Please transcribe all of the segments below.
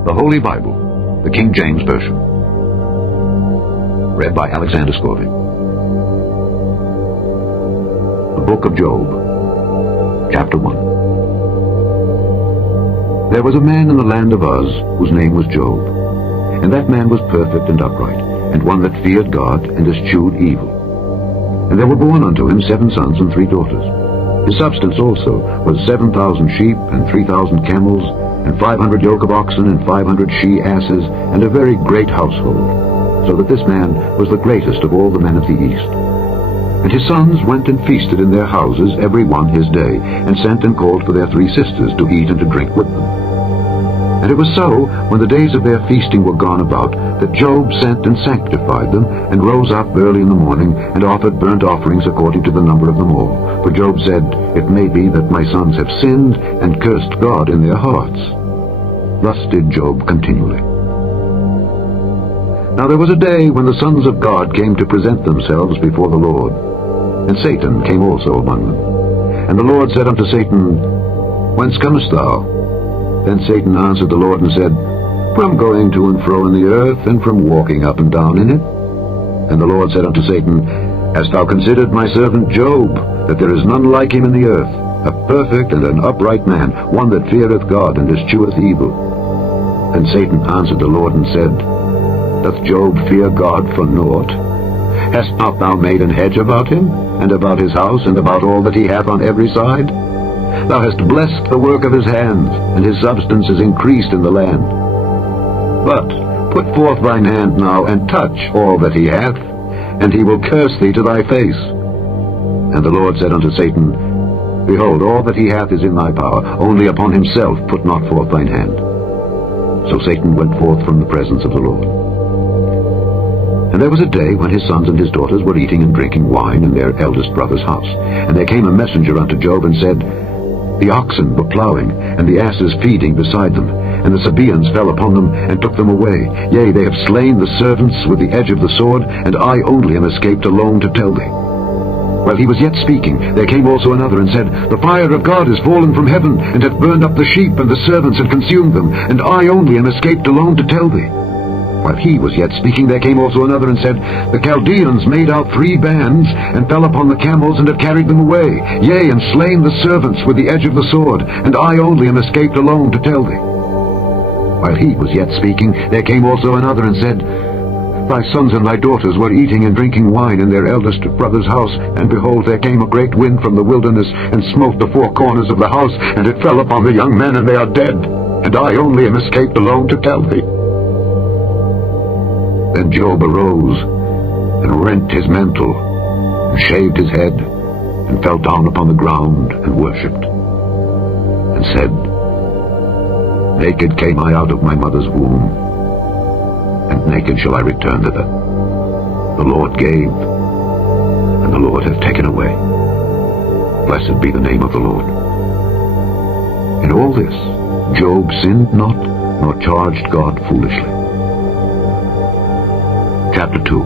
The Holy Bible, the King James Version. Read by Alexander Scorley. The Book of Job, Chapter 1. There was a man in the land of Uz whose name was Job, and that man was perfect and upright, and one that feared God and eschewed evil. And there were born unto him 7 sons and 3 daughters. His substance also was 7,000 sheep and 3,000 camels, and 500 yoke of oxen and 500 she-asses, and a very great household, so that this man was the greatest of all the men of the east. And his sons went and feasted in their houses, every one his day, and sent and called for their 3 sisters to eat and to drink with them. And it was so, when the days of their feasting were gone about, that Job sent and sanctified them, and rose up early in the morning, and offered burnt offerings according to the number of them all. For Job said, It may be that my sons have sinned, and cursed God in their hearts. Thus did Job continually. Now there was a day when the sons of God came to present themselves before the Lord, and Satan came also among them. And the Lord said unto Satan, Whence comest thou? Then Satan answered the Lord and said, From going to and fro in the earth, and from walking up and down in it. And the Lord said unto Satan, Hast thou considered my servant Job, that there is none like him in the earth, a perfect and an upright man, one that feareth God and escheweth evil? And Satan answered the Lord and said, Doth Job fear God for naught? Hast not thou made an hedge about him, and about his house, and about all that he hath on every side? Thou hast blessed the work of his hands, and his substance is increased in the land. But put forth thine hand now, and touch all that he hath, and he will curse thee to thy face. And the Lord said unto Satan, Behold, all that he hath is in thy power, only upon himself put not forth thine hand. So Satan went forth from the presence of the Lord. And there was a day when his sons and his daughters were eating and drinking wine in their eldest brother's house. And there came a messenger unto Job, and said, The oxen were plowing, and the asses feeding beside them, and the Sabaeans fell upon them, and took them away. Yea, they have slain the servants with the edge of the sword, and I only am escaped alone to tell thee. While he was yet speaking, there came also another, and said, The fire of God is fallen from heaven, and hath burned up the sheep and the servants, and consumed them, and I only am escaped alone to tell thee. While he was yet speaking, there came also another, and said, The Chaldeans made out 3 bands, and fell upon the camels, and have carried them away, yea, and slain the servants with the edge of the sword, and I only am escaped alone to tell thee. While he was yet speaking, there came also another, and said, Thy sons and thy daughters were eating and drinking wine in their eldest brother's house, and behold, there came a great wind from the wilderness, and smote the 4 corners of the house, and it fell upon the young men, and they are dead, and I only am escaped alone to tell thee. Then Job arose, and rent his mantle, and shaved his head, and fell down upon the ground, and worshipped, and said, Naked came I out of my mother's womb, and naked shall I return thither. The Lord gave, and the Lord hath taken away. Blessed be the name of the Lord. In all this Job sinned not, nor charged God foolishly. Chapter 2.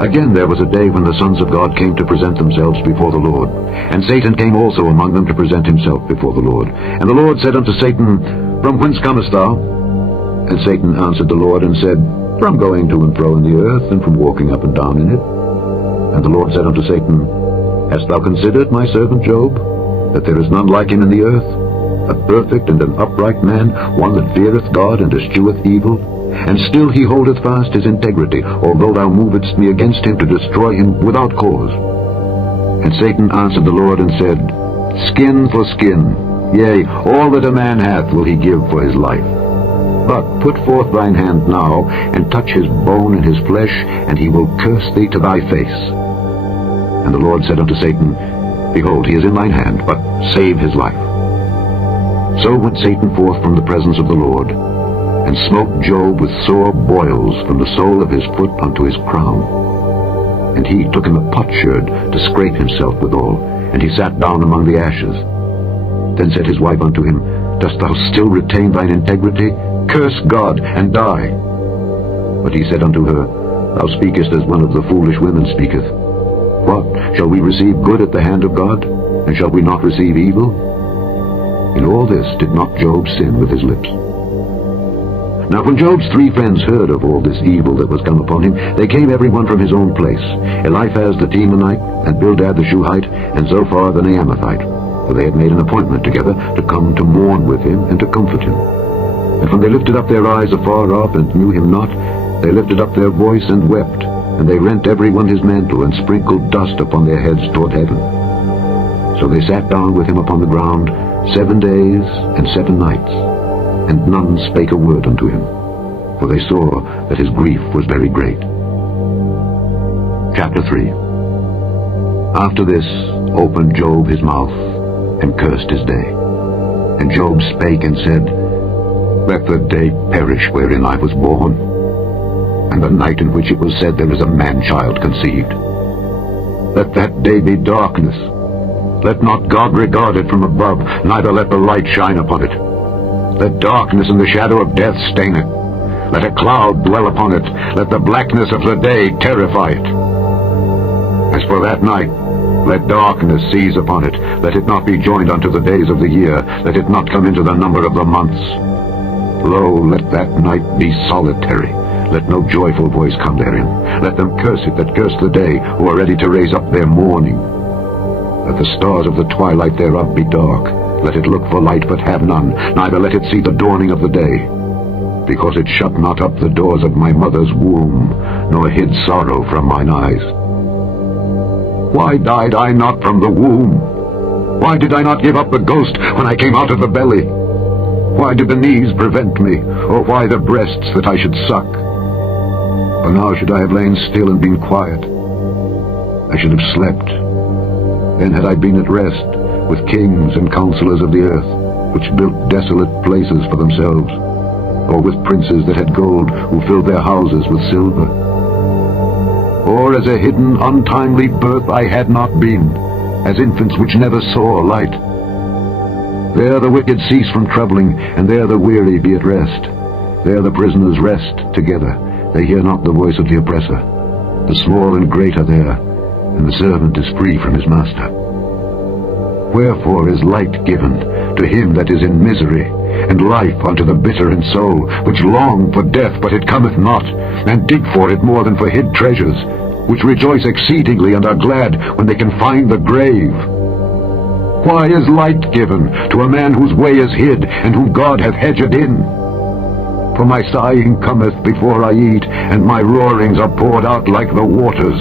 Again there was a day when the sons of God came to present themselves before the Lord. And Satan came also among them to present himself before the Lord. And the Lord said unto Satan, From whence comest thou? And Satan answered the Lord, and said, From going to and fro in the earth, and from walking up and down in it. And the Lord said unto Satan, Hast thou considered my servant Job, that there is none like him in the earth, a perfect and an upright man, one that feareth God and escheweth evil? And still he holdeth fast his integrity, although thou movedst me against him to destroy him without cause. And Satan answered the Lord, and said, Skin for skin, yea, all that a man hath will he give for his life. But put forth thine hand now, and touch his bone and his flesh, and he will curse thee to thy face. And the Lord said unto Satan, Behold, he is in thine hand, but save his life. So went Satan forth from the presence of the Lord, and smote Job with sore boils from the sole of his foot unto his crown. And he took him a potsherd to scrape himself withal, and he sat down among the ashes. Then said his wife unto him, Dost thou still retain thine integrity? Curse God, and die. But he said unto her, Thou speakest as one of the foolish women speaketh. What, shall we receive good at the hand of God, and shall we not receive evil? In all this did not Job sin with his lips. Now when Job's 3 friends heard of all this evil that was come upon him, they came every one from his own place, Eliphaz the Temanite, and Bildad the Shuhite, and Zophar the Naamathite. For they had made an appointment together to come to mourn with him and to comfort him. And when they lifted up their eyes afar off and knew him not, they lifted up their voice and wept, and they rent every one his mantle, and sprinkled dust upon their heads toward heaven. So they sat down with him upon the ground 7 days and 7 nights, and none spake a word unto him, for they saw that his grief was very great. Chapter 3. After this opened Job his mouth, and cursed his day. And Job spake and said, Let the day perish wherein I was born, and the night in which it was said, There is a man-child conceived. Let that day be darkness. Let not God regard it from above, neither let the light shine upon it. Let darkness and the shadow of death stain it. Let a cloud dwell upon it. Let the blackness of the day terrify it. As for that night, let darkness seize upon it. Let it not be joined unto the days of the year. Let it not come into the number of the months. Lo, let that night be solitary. Let no joyful voice come therein. Let them curse it that curse the day, who are ready to raise up their mourning. Let the stars of the twilight thereof be dark. Let it look for light, but have none, neither let it see the dawning of the day. Because it shut not up the doors of my mother's womb, nor hid sorrow from mine eyes. Why died I not from the womb? Why did I not give up the ghost when I came out of the belly? Why did the knees prevent me, or why the breasts that I should suck? For now should I have lain still and been quiet. I should have slept. Then had I been at rest with kings and counselors of the earth, which built desolate places for themselves, or with princes that had gold, who filled their houses with silver. Or as a hidden, untimely birth I had not been, as infants which never saw light. There the wicked cease from troubling, and there the weary be at rest. There the prisoners rest together, they hear not the voice of the oppressor. The small and great are there, and the servant is free from his master. Wherefore is light given to him that is in misery, and life unto the bitter in soul, which long for death, but it cometh not, and dig for it more than for hid treasures, which rejoice exceedingly and are glad when they can find the grave. Why is light given to a man whose way is hid, and whom God hath hedged in? For my sighing cometh before I eat, and my roarings are poured out like the waters.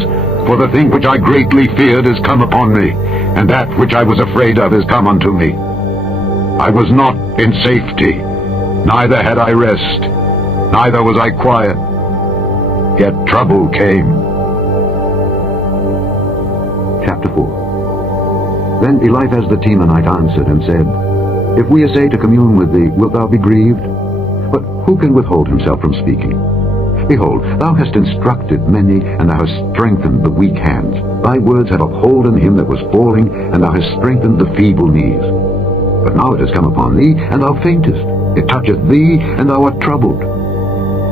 For the thing which I greatly feared is come upon me, and that which I was afraid of is come unto me. I was not in safety, neither had I rest, neither was I quiet. Yet trouble came. Chapter 4. Then Eliphaz the Temanite answered and said, If we essay to commune with thee, wilt thou be grieved? But who can withhold himself from speaking? Behold, thou hast instructed many, and thou hast strengthened the weak hands. Thy words have upholden him that was falling, and thou hast strengthened the feeble knees. But now it has come upon thee, and thou faintest. It toucheth thee, and thou art troubled.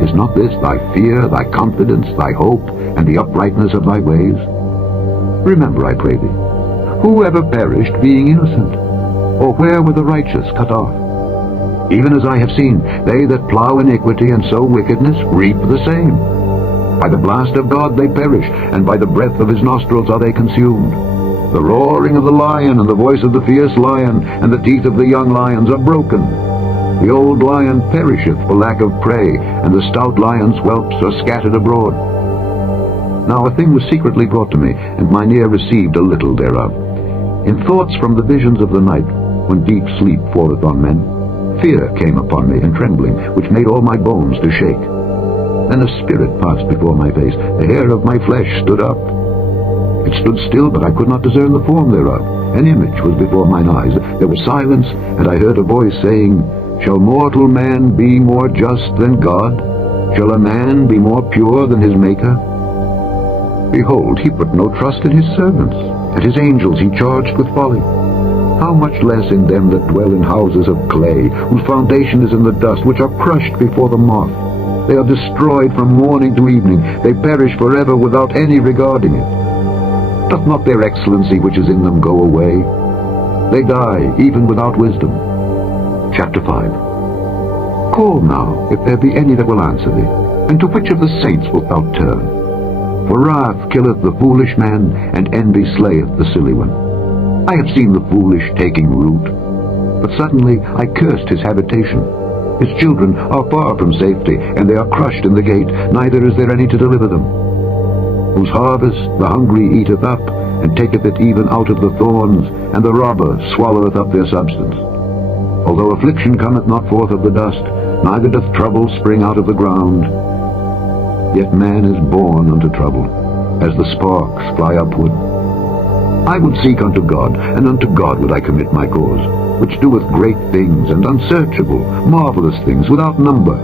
Is not this thy fear, thy confidence, thy hope, and the uprightness of thy ways? Remember, I pray thee, who ever perished being innocent? Or where were the righteous cut off? Even as I have seen, they that plow iniquity and sow wickedness reap the same. By the blast of God they perish, and by the breath of his nostrils are they consumed. The roaring of the lion and the voice of the fierce lion and the teeth of the young lions are broken. The old lion perisheth for lack of prey, and the stout lion's whelps are scattered abroad. Now a thing was secretly brought to me, and mine ear received a little thereof. In thoughts from the visions of the night, when deep sleep falleth on men, fear came upon me, and trembling, which made all my bones to shake. Then a spirit passed before my face, the hair of my flesh stood up. It stood still, but I could not discern the form thereof. An image was before mine eyes. There was silence, and I heard a voice saying, Shall mortal man be more just than God? Shall a man be more pure than his Maker? Behold, he put no trust in his servants, and his angels he charged with folly. How much less in them that dwell in houses of clay, whose foundation is in the dust, which are crushed before the moth. They are destroyed from morning to evening. They perish forever without any regarding it. Doth not their excellency which is in them go away? They die even without wisdom. Chapter 5. Call now, if there be any that will answer thee, and to which of the saints wilt thou turn? For wrath killeth the foolish man, and envy slayeth the silly one. I have seen the foolish taking root, but suddenly I cursed his habitation. His children are far from safety, and they are crushed in the gate, neither is there any to deliver them. Whose harvest the hungry eateth up, and taketh it even out of the thorns, and the robber swalloweth up their substance. Although affliction cometh not forth of the dust, neither doth trouble spring out of the ground, yet man is born unto trouble, as the sparks fly upward. I would seek unto God, and unto God would I commit my cause, which doeth great things, and unsearchable, marvelous things, without number,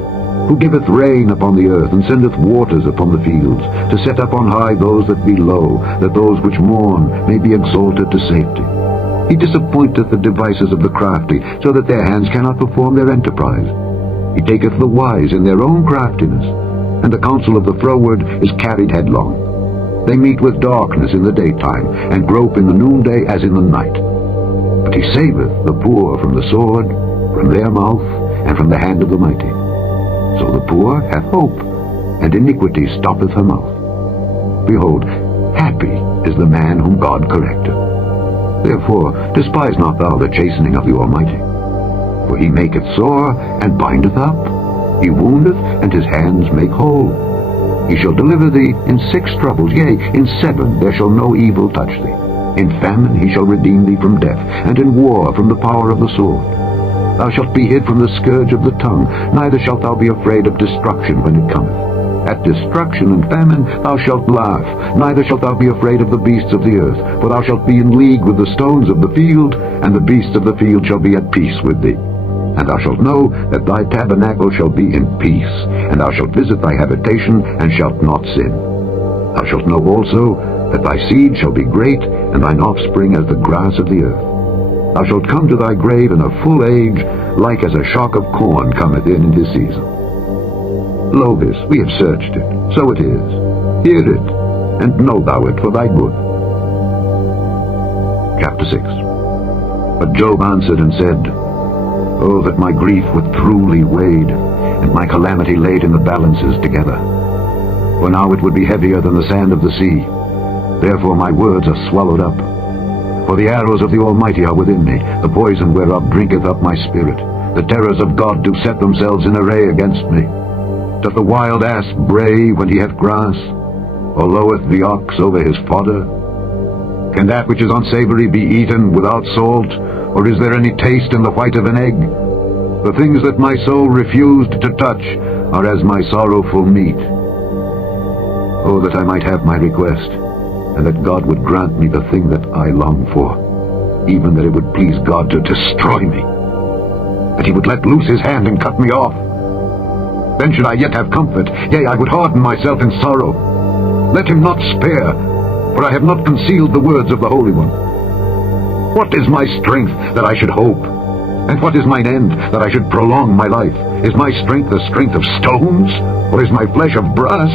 who giveth rain upon the earth, and sendeth waters upon the fields, to set up on high those that be low, that those which mourn may be exalted to safety. He disappointeth the devices of the crafty, so that their hands cannot perform their enterprise. He taketh the wise in their own craftiness, and the counsel of the froward is carried headlong. They meet with darkness in the daytime, and grope in the noonday as in the night. But he saveth the poor from the sword, from their mouth, and from the hand of the mighty. So the poor hath hope, and iniquity stoppeth her mouth. Behold, happy is the man whom God correcteth. Therefore despise not thou the chastening of the Almighty. For he maketh sore, and bindeth up. He woundeth, and his hands make whole. He shall deliver thee in 6 troubles, yea, in 7 there shall no evil touch thee. In famine he shall redeem thee from death, and in war from the power of the sword. Thou shalt be hid from the scourge of the tongue, neither shalt thou be afraid of destruction when it cometh. At destruction and famine thou shalt laugh, neither shalt thou be afraid of the beasts of the earth, for thou shalt be in league with the stones of the field, and the beasts of the field shall be at peace with thee. And thou shalt know that thy tabernacle shall be in peace, and thou shalt visit thy habitation, and shalt not sin. Thou shalt know also that thy seed shall be great, and thine offspring as the grass of the earth. Thou shalt come to thy grave in a full age, like as a shock of corn cometh in his season. Lo this, we have searched it, so it is. Hear it, and know thou it for thy good. Chapter 6. But Job answered and said, Oh, that my grief were truly weighed, and my calamity laid in the balances together. For now it would be heavier than the sand of the sea. Therefore my words are swallowed up. For the arrows of the Almighty are within me, the poison whereof drinketh up my spirit. The terrors of God do set themselves in array against me. Doth the wild ass bray when he hath grass, or loweth the ox over his fodder? Can that which is unsavory be eaten without salt, or is there any taste in the white of an egg? The things that my soul refused to touch are as my sorrowful meat. Oh, that I might have my request, and that God would grant me the thing that I long for, even that it would please God to destroy me, that he would let loose his hand and cut me off. Then should I yet have comfort, yea, I would harden myself in sorrow. Let him not spare, for I have not concealed the words of the Holy One. What is my strength that I should hope? And what is mine end that I should prolong my life? Is my strength the strength of stones, or is my flesh of brass?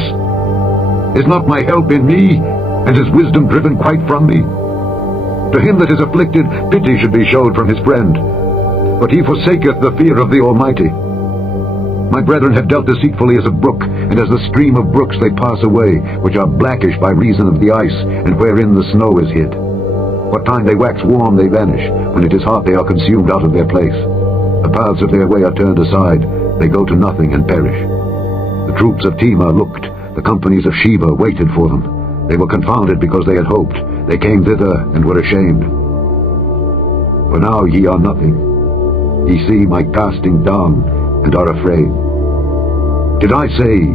Is not my help in me, and his wisdom driven quite from me? To him that is afflicted, pity should be showed from his friend, but he forsaketh the fear of the Almighty. My brethren have dealt deceitfully as a brook, and as the stream of brooks they pass away, which are blackish by reason of the ice, and wherein the snow is hid. What time they wax warm they vanish, when it is hot they are consumed out of their place. The paths of their way are turned aside, they go to nothing and perish. The troops of Tema looked, the companies of Sheba waited for them. They were confounded because they had hoped. They came thither and were ashamed. For now ye are nothing. Ye see my casting down, and are afraid. Did I say,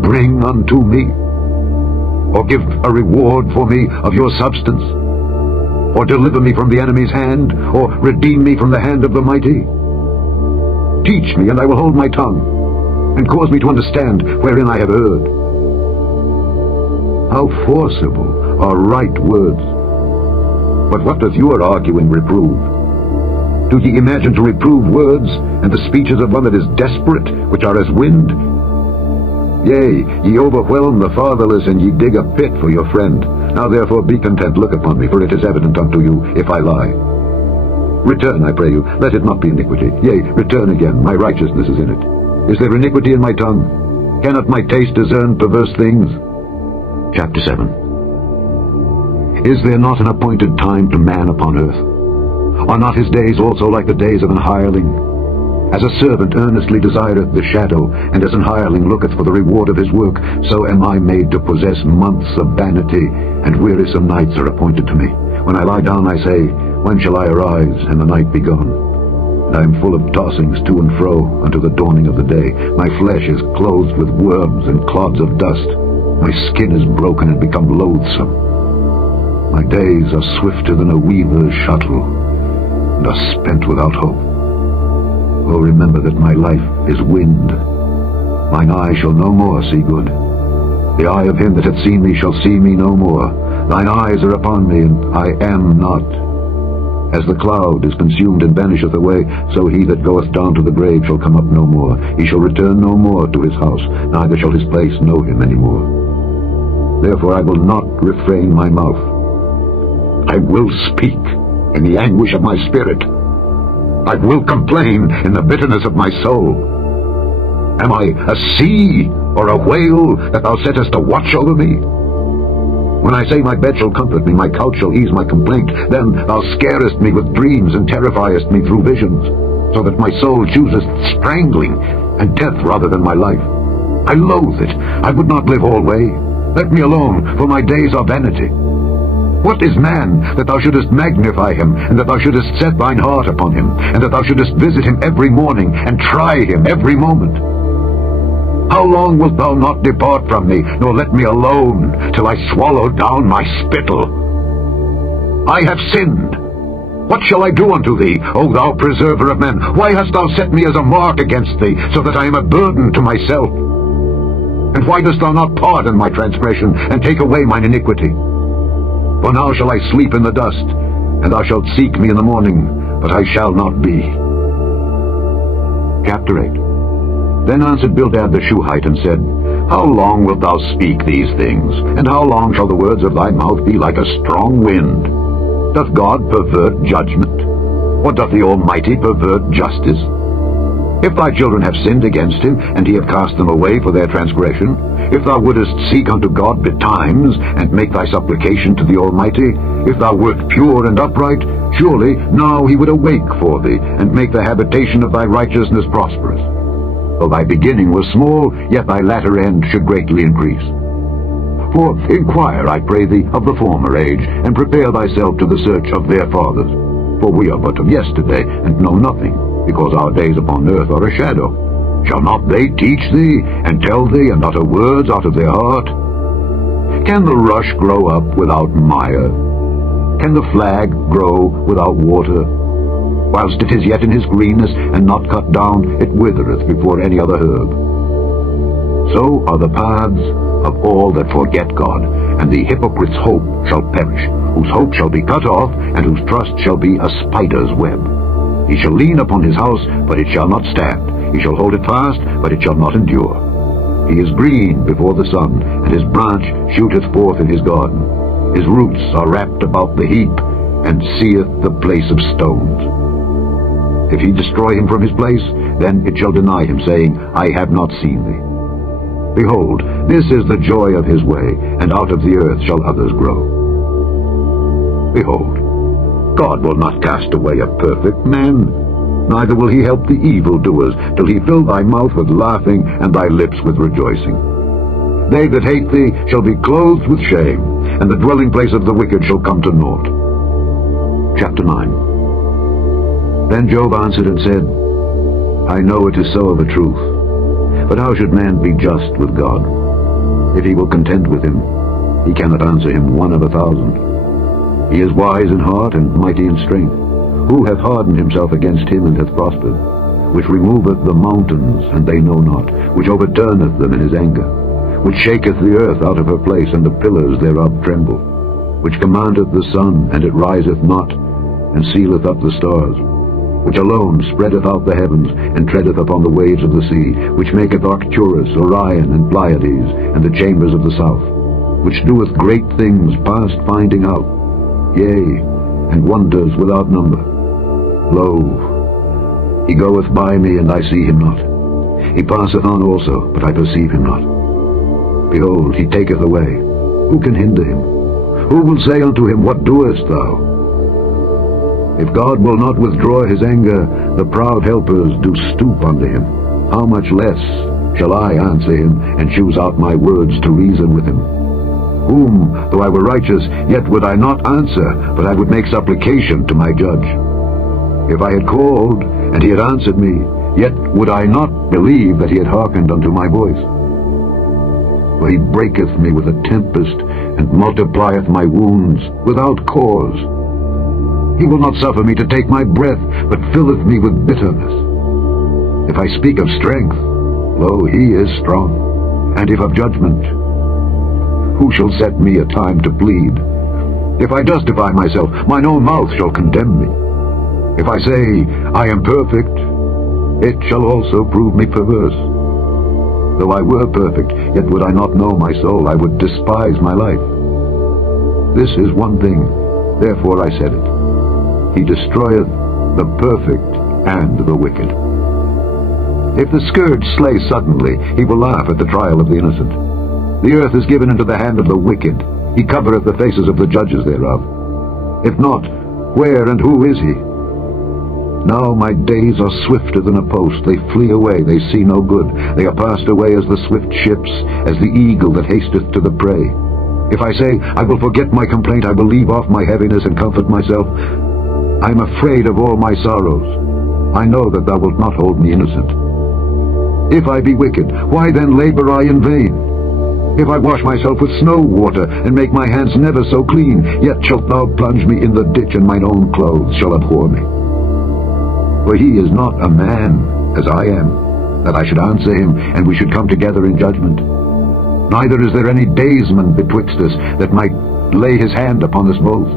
Bring unto me? Or give a reward for me of your substance? Or deliver me from the enemy's hand? Or redeem me from the hand of the mighty? Teach me, and I will hold my tongue, and cause me to understand wherein I have erred. How forcible are right words! But what doth your arguing reprove? Do ye imagine to reprove words, and the speeches of one that is desperate, which are as wind? Yea, ye overwhelm the fatherless, and ye dig a pit for your friend. Now therefore be content, look upon me, for it is evident unto you, if I lie. Return, I pray you, let it not be iniquity. Yea, return again, my righteousness is in it. Is there iniquity in my tongue? Cannot my taste discern perverse things? Chapter 7. Is there not an appointed time to man upon earth? Are not his days also like the days of an hireling? As a servant earnestly desireth the shadow, and as an hireling looketh for the reward of his work, so am I made to possess months of vanity, and wearisome nights are appointed to me. When I lie down, I say, when shall I arise, and the night be gone? And I am full of tossings to and fro unto the dawning of the day. My flesh is clothed with worms and clods of dust. My skin is broken and become loathsome. My days are swifter than a weaver's shuttle, and are spent without hope. Oh, remember that my life is wind. Mine eye shall no more see good. The eye of him that hath seen me shall see me no more. Thine eyes are upon me, and I am not. As the cloud is consumed and vanisheth away, so he that goeth down to the grave shall come up no more. He shall return no more to his house, neither shall his place know him any more. Therefore I will not refrain my mouth. I will speak in the anguish of my spirit. I will complain in the bitterness of my soul. Am I a sea or a whale that thou settest a watch over me? When I say my bed shall comfort me, my couch shall ease my complaint, then thou scarest me with dreams and terrifiest me through visions, so that my soul chooseth strangling and death rather than my life. I loathe it. I would not live alway. Let me alone, for my days are vanity. What is man, that thou shouldest magnify him, and that thou shouldest set thine heart upon him, and that thou shouldest visit him every morning, and try him every moment? How long wilt thou not depart from me, nor let me alone, till I swallow down my spittle? I have sinned. What shall I do unto thee, O thou preserver of men? Why hast thou set me as a mark against thee, so that I am a burden to myself? And why dost thou not pardon my transgression, and take away mine iniquity? For now shall I sleep in the dust, and thou shalt seek me in the morning, but I shall not be. Chapter 8. Then answered Bildad the Shuhite, and said, How long wilt thou speak these things? And how long shall the words of thy mouth be like a strong wind? Doth God pervert judgment? Or doth the Almighty pervert justice? If thy children have sinned against him, and he have cast them away for their transgression, if thou wouldest seek unto God betimes, and make thy supplication to the Almighty, if thou wert pure and upright, surely now he would awake for thee, and make the habitation of thy righteousness prosperous. Though thy beginning was small, yet thy latter end should greatly increase. For inquire, I pray thee, of the former age, and prepare thyself to the search of their fathers. For we are but of yesterday, and know nothing, because our days upon earth are a shadow. Shall not they teach thee, and tell thee, and utter words out of their heart? Can the rush grow up without mire? Can the flag grow without water? Whilst it is yet in his greenness, and not cut down, it withereth before any other herb. So are the paths of all that forget God, and the hypocrite's hope shall perish, whose hope shall be cut off, and whose trust shall be a spider's web. He shall lean upon his house, but it shall not stand. He shall hold it fast, but it shall not endure. He is green before the sun, and his branch shooteth forth in his garden. His roots are wrapped about the heap, and seeth the place of stones. If he destroy him from his place, then it shall deny him, saying, I have not seen thee. Behold, this is the joy of his way, and out of the earth shall others grow. Behold, God will not cast away a perfect man, neither will he help the evildoers, till he fill thy mouth with laughing, and thy lips with rejoicing. They that hate thee shall be clothed with shame, and the dwelling place of the wicked shall come to naught. Chapter 9. Then Job answered and said, I know it is so of a truth, but how should man be just with God? If he will contend with him, he cannot answer him 1 of 1,000. He is wise in heart and mighty in strength. Who hath hardened himself against him and hath prospered? Which removeth the mountains, and they know not, which overturneth them in his anger, which shaketh the earth out of her place, and the pillars thereof tremble, which commandeth the sun, and it riseth not, and sealeth up the stars, which alone spreadeth out the heavens, and treadeth upon the waves of the sea, which maketh Arcturus, Orion, and Pleiades, and the chambers of the south, which doeth great things past finding out, yea, and wonders without number, Lo, he goeth by me, and I see him not. He passeth on also, but I perceive him not. Behold, he taketh away. Who can hinder him? Who will say unto him, What doest thou? If God will not withdraw his anger, the proud helpers do stoop unto him. How much less shall I answer him, and choose out my words to reason with him? Whom, though I were righteous, yet would I not answer, but I would make supplication to my judge. If I had called, and he had answered me, yet would I not believe that he had hearkened unto my voice. For he breaketh me with a tempest, and multiplieth my wounds without cause. He will not suffer me to take my breath, but filleth me with bitterness. If I speak of strength, lo, he is strong. And if of judgment, who shall set me a time to plead? If I justify myself, mine own mouth shall condemn me. If I say, I am perfect, it shall also prove me perverse. Though I were perfect, yet would I not know my soul, I would despise my life. This is one thing, therefore I said it. He destroyeth the perfect and the wicked. If the scourge slay suddenly, he will laugh at the trial of the innocent. The earth is given into the hand of the wicked. He covereth the faces of the judges thereof. If not, where and who is he? Now my days are swifter than a post. They flee away, they see no good. They are passed away as the swift ships, as the eagle that hasteth to the prey. If I say, I will forget my complaint, I will leave off my heaviness and comfort myself, I am afraid of all my sorrows. I know that thou wilt not hold me innocent. If I be wicked, why then labor I in vain? If I wash myself with snow water, and make my hands never so clean, yet shalt thou plunge me in the ditch, and mine own clothes shall abhor me. For he is not a man, as I am, that I should answer him, and we should come together in judgment. Neither is there any daysman betwixt us, that might lay his hand upon us both.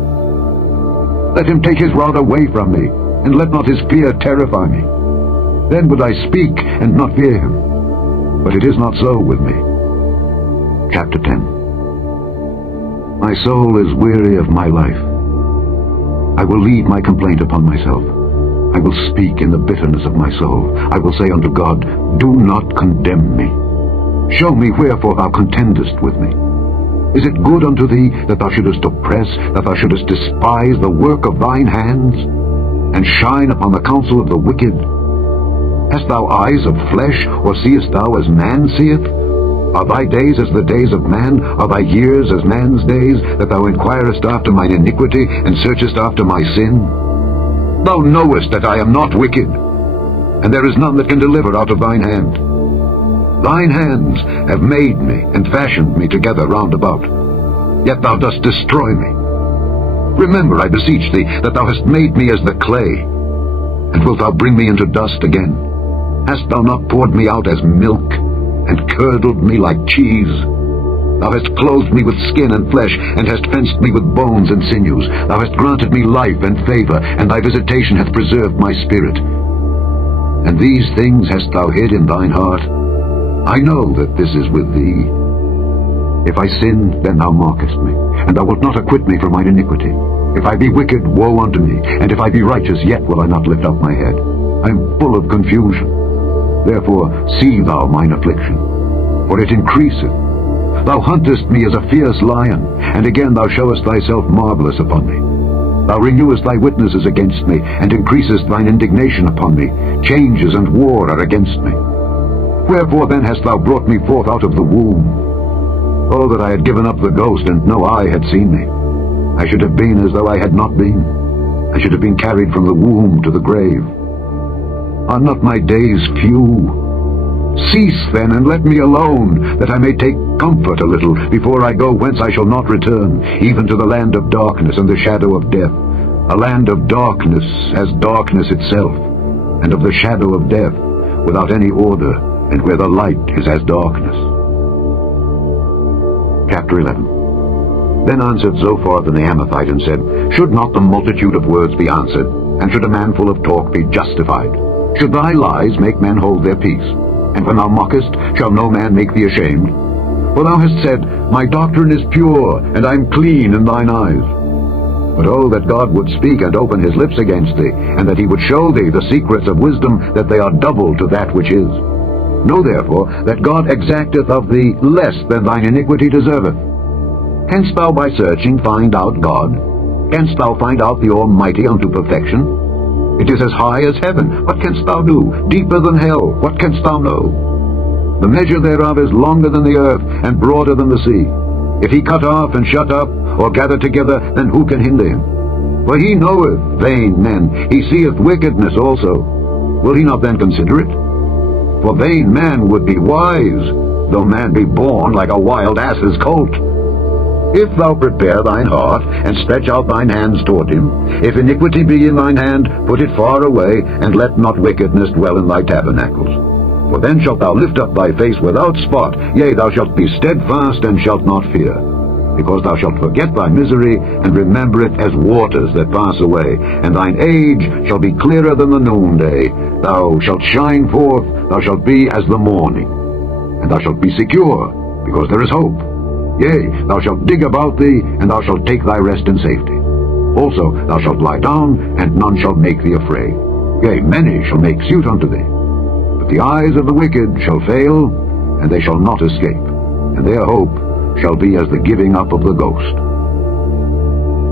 Let him take his rod away from me, and let not his fear terrify me. Then would I speak, and not fear him. But it is not so with me. Chapter 10. My soul is weary of my life. I will leave my complaint upon myself. I will speak in the bitterness of my soul. I will say unto God, Do not condemn me. Show me wherefore thou contendest with me. Is it good unto thee that thou shouldest oppress, that thou shouldest despise the work of thine hands, and shine upon the counsel of the wicked? Hast thou eyes of flesh, or seest thou as man seeth? Are thy days as the days of man? Are thy years as man's days, that thou inquirest after mine iniquity, and searchest after my sin? Thou knowest that I am not wicked, and there is none that can deliver out of thine hand. Thine hands have made me, and fashioned me together round about. Yet thou dost destroy me. Remember, I beseech thee, that thou hast made me as the clay, and wilt thou bring me into dust again? Hast thou not poured me out as milk, and curdled me like cheese? Thou hast clothed me with skin and flesh, and hast fenced me with bones and sinews. Thou hast granted me life and favor, and thy visitation hath preserved my spirit. And these things hast thou hid in thine heart. I know that this is with thee. If I sin, then thou mockest me, and thou wilt not acquit me for mine iniquity. If I be wicked, woe unto me, and if I be righteous, yet will I not lift up my head. I am full of confusion. Therefore see thou mine affliction, for it increaseth. Thou huntest me as a fierce lion, and again thou showest thyself marvelous upon me. Thou renewest thy witnesses against me, and increasest thine indignation upon me. Changes and war are against me. Wherefore then hast thou brought me forth out of the womb? Oh, that I had given up the ghost, and no eye had seen me. I should have been as though I had not been. I should have been carried from the womb to the grave. Are not my days few? Cease then, and let me alone, that I may take comfort a little, before I go whence I shall not return, even to the land of darkness and the shadow of death, a land of darkness as darkness itself, and of the shadow of death, without any order, and where the light is as darkness. Chapter 11. Then answered Zophar the Naamathite, and said, Should not the multitude of words be answered, and should a man full of talk be justified? Should thy lies make men hold their peace? And when thou mockest, shall no man make thee ashamed? For thou hast said, My doctrine is pure, and I am clean in thine eyes. But oh, that God would speak and open his lips against thee, and that he would show thee the secrets of wisdom, that they are double to that which is. Know therefore that God exacteth of thee less than thine iniquity deserveth. Canst thou by searching find out God? Canst thou find out the Almighty unto perfection? It is as high as heaven. What canst thou do? Deeper than hell. What canst thou know? The measure thereof is longer than the earth, and broader than the sea. If he cut off and shut up, or gather together, then who can hinder him? For he knoweth vain men. He seeth wickedness also. Will he not then consider it? For vain man would be wise, though man be born like a wild ass's colt. If thou prepare thine heart, and stretch out thine hands toward him, if iniquity be in thine hand, put it far away, and let not wickedness dwell in thy tabernacles. For then shalt thou lift up thy face without spot, yea, thou shalt be steadfast, and shalt not fear. Because thou shalt forget thy misery, and remember it as waters that pass away, and thine age shall be clearer than the noonday. Thou shalt shine forth, thou shalt be as the morning. And thou shalt be secure, because there is hope. Yea, thou shalt dig about thee, and thou shalt take thy rest in safety. Also thou shalt lie down, and none shall make thee afraid. Yea, many shall make suit unto thee. But the eyes of the wicked shall fail, and they shall not escape, and their hope shall be as the giving up of the ghost.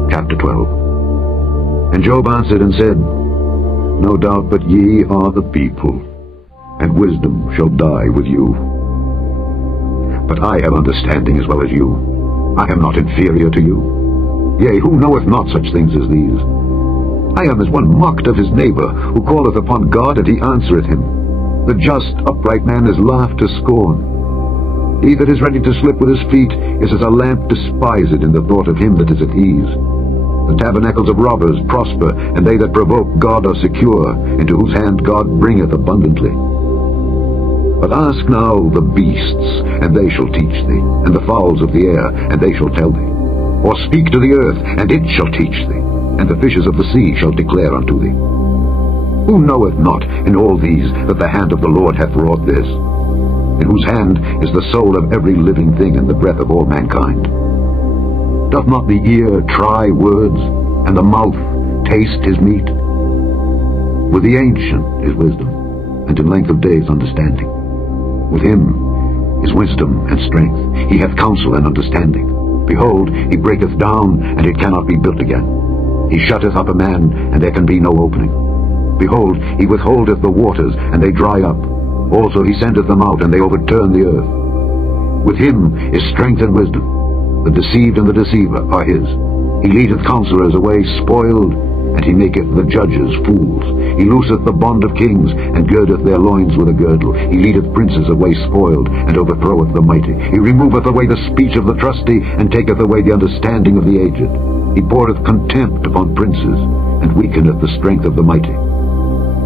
Chapter 12. And Job answered and said, No doubt but ye are the people, and wisdom shall die with you. But I have understanding as well as you. I am not inferior to you. Yea, who knoweth not such things as these? I am as one mocked of his neighbor, who calleth upon God, and he answereth him. The just, upright man is laughed to scorn. He that is ready to slip with his feet is as a lamp despised in the thought of him that is at ease. The tabernacles of robbers prosper, and they that provoke God are secure, into whose hand God bringeth abundantly. But ask now the beasts, and they shall teach thee, and the fowls of the air, and they shall tell thee. Or speak to the earth, and it shall teach thee, and the fishes of the sea shall declare unto thee. Who knoweth not in all these that the hand of the Lord hath wrought this? In whose hand is the soul of every living thing, and the breath of all mankind? Doth not the ear try words, and the mouth taste his meat? With the ancient is wisdom, and in length of days understanding. With him is wisdom and strength. He hath counsel and understanding. Behold, he breaketh down, and it cannot be built again. He shutteth up a man, and there can be no opening. Behold, he withholdeth the waters, and they dry up. Also he sendeth them out, and they overturn the earth. With him is strength and wisdom. The deceived and the deceiver are his. He leadeth counselors away spoiled, and he maketh the judges fools. He looseth the bond of kings, and girdeth their loins with a girdle. He leadeth princes away spoiled, and overthroweth the mighty. He removeth away the speech of the trusty, and taketh away the understanding of the aged. He poureth contempt upon princes, and weakeneth the strength of the mighty.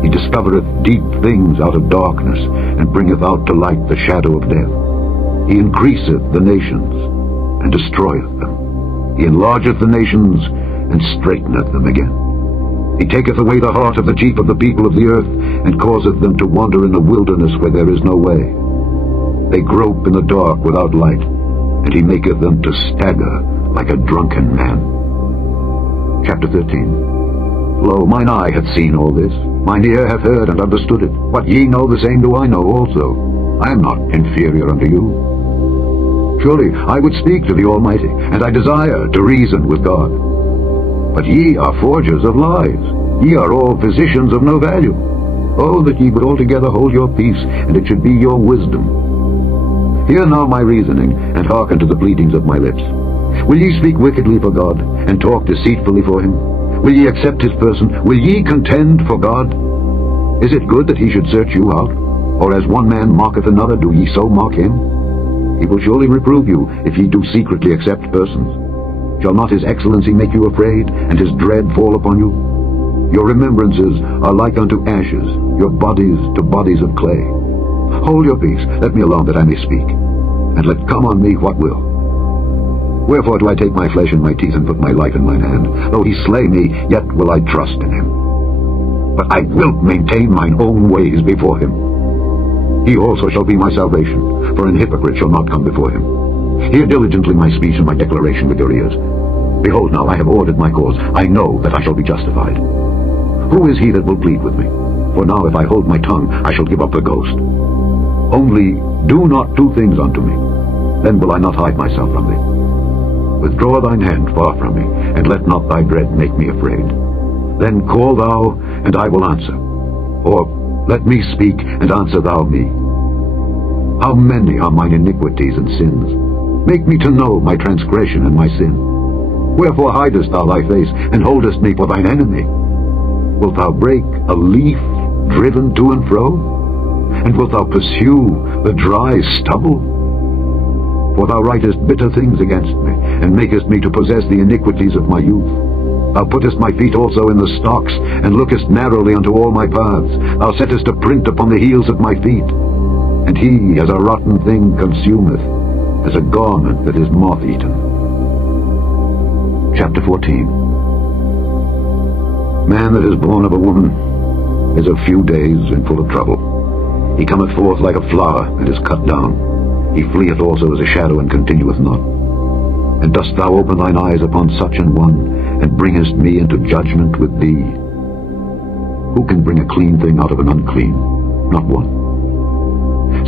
He discovereth deep things out of darkness, and bringeth out to light the shadow of death. He increaseth the nations, and destroyeth them. He enlargeth the nations, and straighteneth them again. He taketh away the heart of the chief of the people of the earth, and causeth them to wander in the wilderness where there is no way. They grope in the dark without light, and he maketh them to stagger like a drunken man. Chapter 13. Lo, mine eye hath seen all this, mine ear hath heard and understood it. What ye know, the same do I know also. I am not inferior unto you. Surely I would speak to the Almighty, and I desire to reason with God. But ye are forgers of lies. Ye are all physicians of no value. Oh, that ye would altogether hold your peace, and it should be your wisdom. Hear now my reasoning, and hearken to the pleadings of my lips. Will ye speak wickedly for God, and talk deceitfully for him? Will ye accept his person? Will ye contend for God? Is it good that he should search you out? Or as one man mocketh another, do ye so mock him? He will surely reprove you, if ye do secretly accept persons. Shall not his excellency make you afraid, and his dread fall upon you? Your remembrances are like unto ashes, your bodies to bodies of clay. Hold your peace, let me alone that I may speak, and let come on me what will. Wherefore do I take my flesh in my teeth, and put my life in mine hand? Though he slay me, yet will I trust in him. But I will maintain mine own ways before him. He also shall be my salvation, for an hypocrite shall not come before him. Hear diligently my speech and my declaration with your ears. Behold, now I have ordered my cause. I know that I shall be justified. Who is he that will plead with me? For now if I hold my tongue, I shall give up the ghost. Only do not two things unto me, then will I not hide myself from thee. Withdraw thine hand far from me, and let not thy dread make me afraid. Then call thou, and I will answer. Or let me speak, and answer thou me. How many are mine iniquities and sins? Make me to know my transgression and my sin. Wherefore hidest thou thy face, and holdest me for thine enemy? Wilt thou break a leaf driven to and fro? And wilt thou pursue the dry stubble? For thou writest bitter things against me, and makest me to possess the iniquities of my youth. Thou puttest my feet also in the stocks, and lookest narrowly unto all my paths. Thou settest a print upon the heels of my feet. And he, as a rotten thing, consumeth, as a garment that is moth-eaten. Chapter 14. Man that is born of a woman is of few days and full of trouble. He cometh forth like a flower, and is cut down. He fleeth also as a shadow, and continueth not. And dost thou open thine eyes upon such an one, and bringest me into judgment with thee? Who can bring a clean thing out of an unclean? Not one.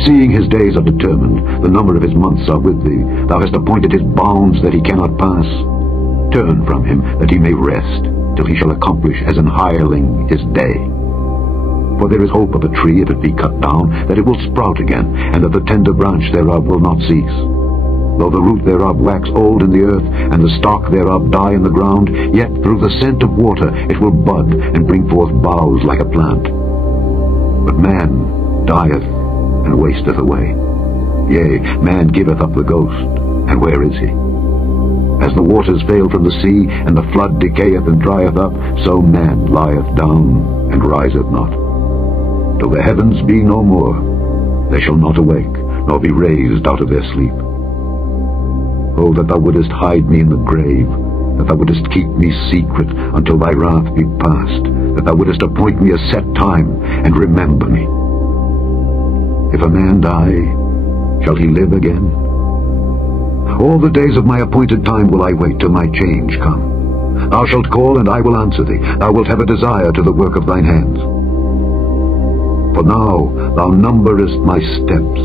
Seeing his days are determined, the number of his months are with thee. Thou hast appointed his bounds that he cannot pass. Turn from him, that he may rest, till he shall accomplish as an hireling his day. For there is hope of a tree, if it be cut down, that it will sprout again, and that the tender branch thereof will not cease. Though the root thereof wax old in the earth, and the stalk thereof die in the ground, yet through the scent of water it will bud, and bring forth boughs like a plant. But man dieth, and wasteth away. Yea, man giveth up the ghost, and where is he? As the waters fail from the sea, and the flood decayeth and drieth up, so man lieth down, and riseth not. Till the heavens be no more, they shall not awake, nor be raised out of their sleep. Oh, that thou wouldest hide me in the grave, that thou wouldest keep me secret until thy wrath be past, that thou wouldest appoint me a set time, and remember me. If a man die, shall he live again? All the days of my appointed time will I wait till my change come. Thou shalt call, and I will answer thee. Thou wilt have a desire to the work of thine hands. For now thou numberest my steps.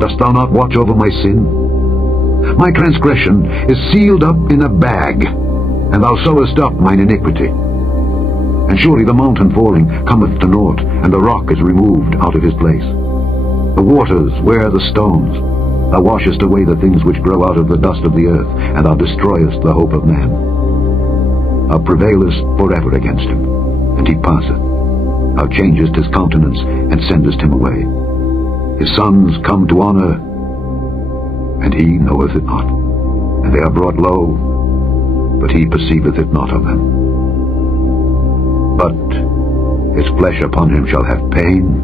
Dost thou not watch over my sin? My transgression is sealed up in a bag, and thou sewest up mine iniquity. And surely the mountain falling cometh to naught, and the rock is removed out of his place. The waters wear the stones. Thou washest away the things which grow out of the dust of the earth, and thou destroyest the hope of man. Thou prevailest forever against him, and he passeth. Thou changest his countenance, and sendest him away. His sons come to honor, and he knoweth it not. And they are brought low, but he perceiveth it not of them. But his flesh upon him shall have pain,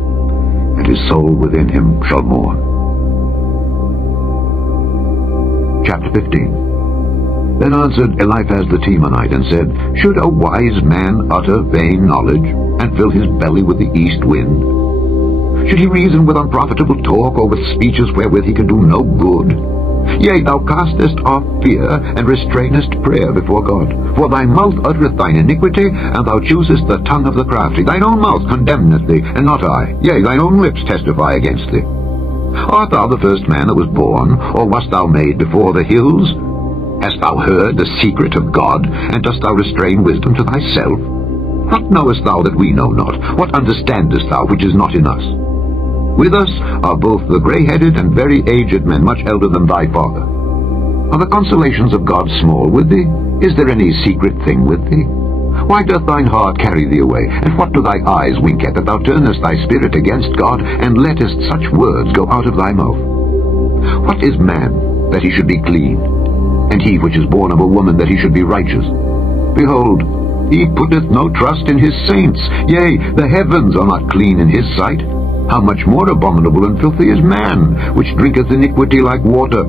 and his soul within him shall mourn. Chapter 15. Then answered Eliphaz the Temanite, and said, Should a wise man utter vain knowledge, and fill his belly with the east wind? Should he reason with unprofitable talk, or with speeches wherewith he can do no good? Yea, thou castest off fear, and restrainest prayer before God. For thy mouth uttereth thine iniquity, and thou choosest the tongue of the crafty. Thine own mouth condemneth thee, and not I. Yea, thine own lips testify against thee. Art thou the first man that was born, or wast thou made before the hills? Hast thou heard the secret of God, and dost thou restrain wisdom to thyself? What knowest thou that we know not? What understandest thou which is not in us? With us are both the grey-headed and very aged men, much elder than thy father. Are the consolations of God small with thee? Is there any secret thing with thee? Why doth thine heart carry thee away? And what do thy eyes wink at, that thou turnest thy spirit against God, and lettest such words go out of thy mouth? What is man, that he should be clean? And he which is born of a woman, that he should be righteous? Behold, he putteth no trust in his saints. Yea, the heavens are not clean in his sight. How much more abominable and filthy is man, which drinketh iniquity like water?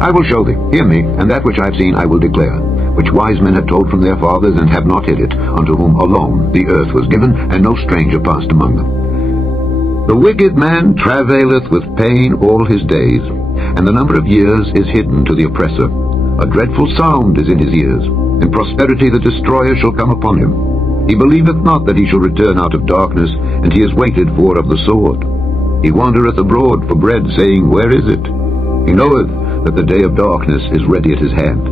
I will show thee, hear me, and that which I have seen I will declare, which wise men have told from their fathers, and have not hid it, unto whom alone the earth was given, and no stranger passed among them. The wicked man travaileth with pain all his days, and the number of years is hidden to the oppressor. A dreadful sound is in his ears. In prosperity the destroyer shall come upon him. He believeth not that he shall return out of darkness, and he is waited for of the sword. He wandereth abroad for bread, saying, Where is it? He knoweth that the day of darkness is ready at his hand.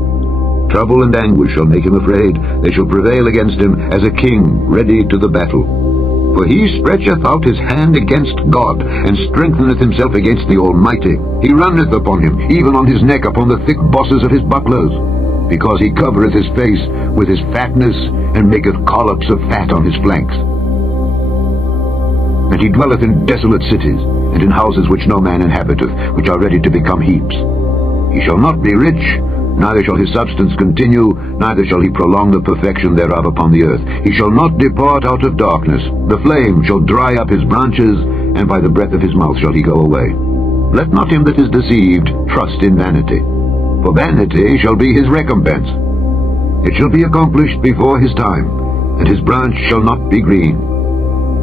Trouble and anguish shall make him afraid. They shall prevail against him as a king ready to the battle. For he stretcheth out his hand against God, and strengtheneth himself against the Almighty. He runneth upon him, even on his neck, upon the thick bosses of his bucklers. Because he covereth his face with his fatness, and maketh collops of fat on his flanks. And he dwelleth in desolate cities, and in houses which no man inhabiteth, which are ready to become heaps. He shall not be rich, neither shall his substance continue, neither shall he prolong the perfection thereof upon the earth. He shall not depart out of darkness. The flame shall dry up his branches, and by the breath of his mouth shall he go away. Let not him that is deceived trust in vanity, for vanity shall be his recompense. It shall be accomplished before his time, and his branch shall not be green.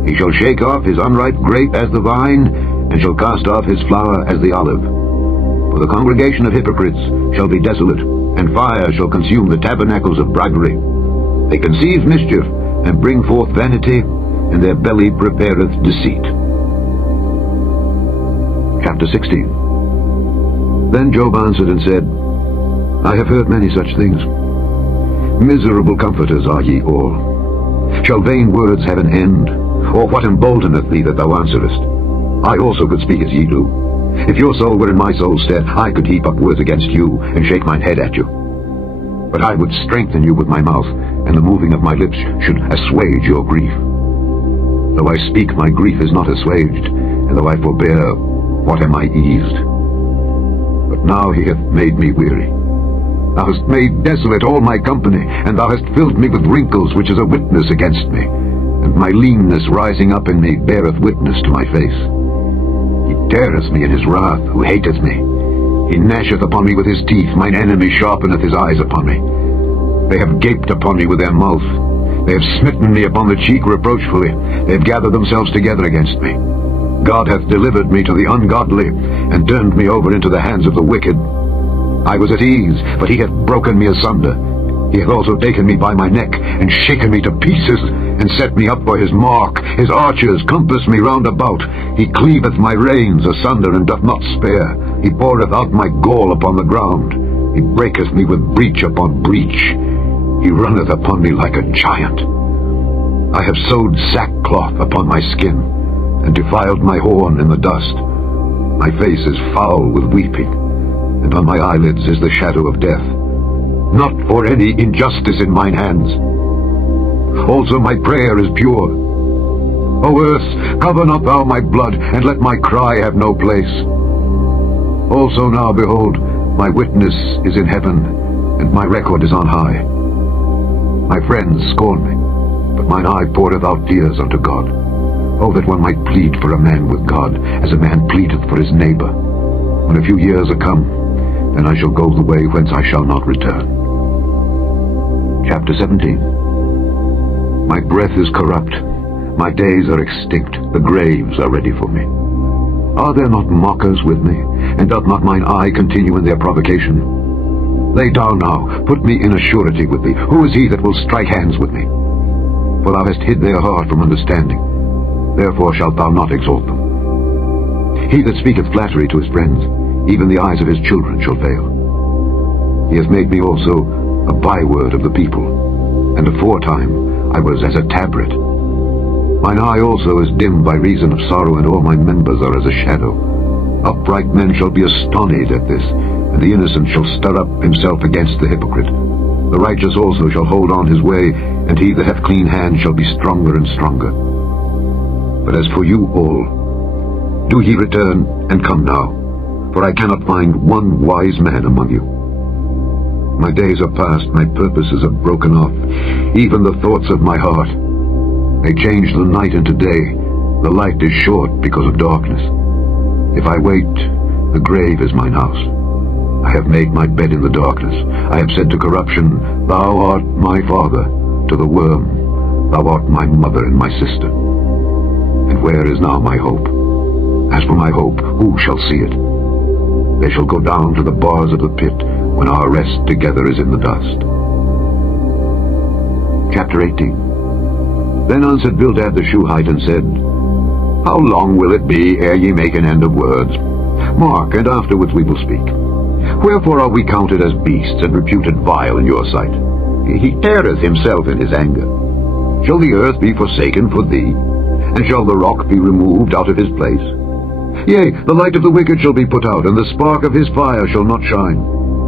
He shall shake off his unripe grape as the vine, and shall cast off his flower as the olive. For the congregation of hypocrites shall be desolate, and fire shall consume the tabernacles of bribery. They conceive mischief, and bring forth vanity, and their belly prepareth deceit. Chapter 16. Then Job answered and said, I have heard many such things. Miserable comforters are ye all. Shall vain words have an end? Or what emboldeneth thee that thou answerest? I also could speak as ye do. If your soul were in my soul's stead, I could heap up words against you, and shake mine head at you. But I would strengthen you with my mouth, and the moving of my lips should assuage your grief. Though I speak, my grief is not assuaged, and though I forbear, what am I eased? But now he hath made me weary. Thou hast made desolate all my company, and thou hast filled me with wrinkles, which is a witness against me. And my leanness rising up in me beareth witness to my face. He teareth me in his wrath, who hateth me. He gnasheth upon me with his teeth, mine enemy sharpeneth his eyes upon me. They have gaped upon me with their mouth. They have smitten me upon the cheek reproachfully. They have gathered themselves together against me. God hath delivered me to the ungodly, and turned me over into the hands of the wicked. I was at ease, but he hath broken me asunder. He hath also taken me by my neck, and shaken me to pieces, and set me up for his mark. His archers compass me round about. He cleaveth my reins asunder, and doth not spare. He poureth out my gall upon the ground. He breaketh me with breach upon breach. He runneth upon me like a giant. I have sewed sackcloth upon my skin, and defiled my horn in the dust. My face is foul with weeping, and on my eyelids is the shadow of death. Not for any injustice in mine hands. Also my prayer is pure. O earth, cover not thou my blood, and let my cry have no place. Also now, behold, my witness is in heaven, and my record is on high. My friends scorn me, but mine eye poureth out tears unto God. Oh, that one might plead for a man with God, as a man pleadeth for his neighbor. When a few years are come, then I shall go the way whence I shall not return. Chapter 17. My breath is corrupt, my days are extinct, the graves are ready for me. Are there not mockers with me, and doth not mine eye continue in their provocation? Lay down now, put me in a surety with thee. Who is he that will strike hands with me? For thou hast hid their heart from understanding, therefore shalt thou not exalt them. He that speaketh flattery to his friends, even the eyes of his children shall fail. He hath made me also a byword of the people, and aforetime I was as a tabret. Mine eye also is dim by reason of sorrow, and all my members are as a shadow. Upright men shall be astonished at this, and the innocent shall stir up himself against the hypocrite. The righteous also shall hold on his way, and he that hath clean hands shall be stronger and stronger. But as for you all, do ye return, and come now, for I cannot find one wise man among you. My days are past, my purposes are broken off, even the thoughts of my heart. They change the night into day, the light is short because of darkness. If I wait, the grave is mine house. I have made my bed in the darkness. I have said to corruption, Thou art my father, to the worm, Thou art my mother and my sister. And where is now my hope? As for my hope, who shall see it? They shall go down to the bars of the pit when our rest together is in the dust. Chapter 18. Then answered Bildad the Shuhite and said, How long will it be ere ye make an end of words? Mark, and afterwards we will speak. Wherefore are we counted as beasts and reputed vile in your sight? He teareth himself in his anger. Shall the earth be forsaken for thee? And shall the rock be removed out of his place? Yea, the light of the wicked shall be put out, and the spark of his fire shall not shine.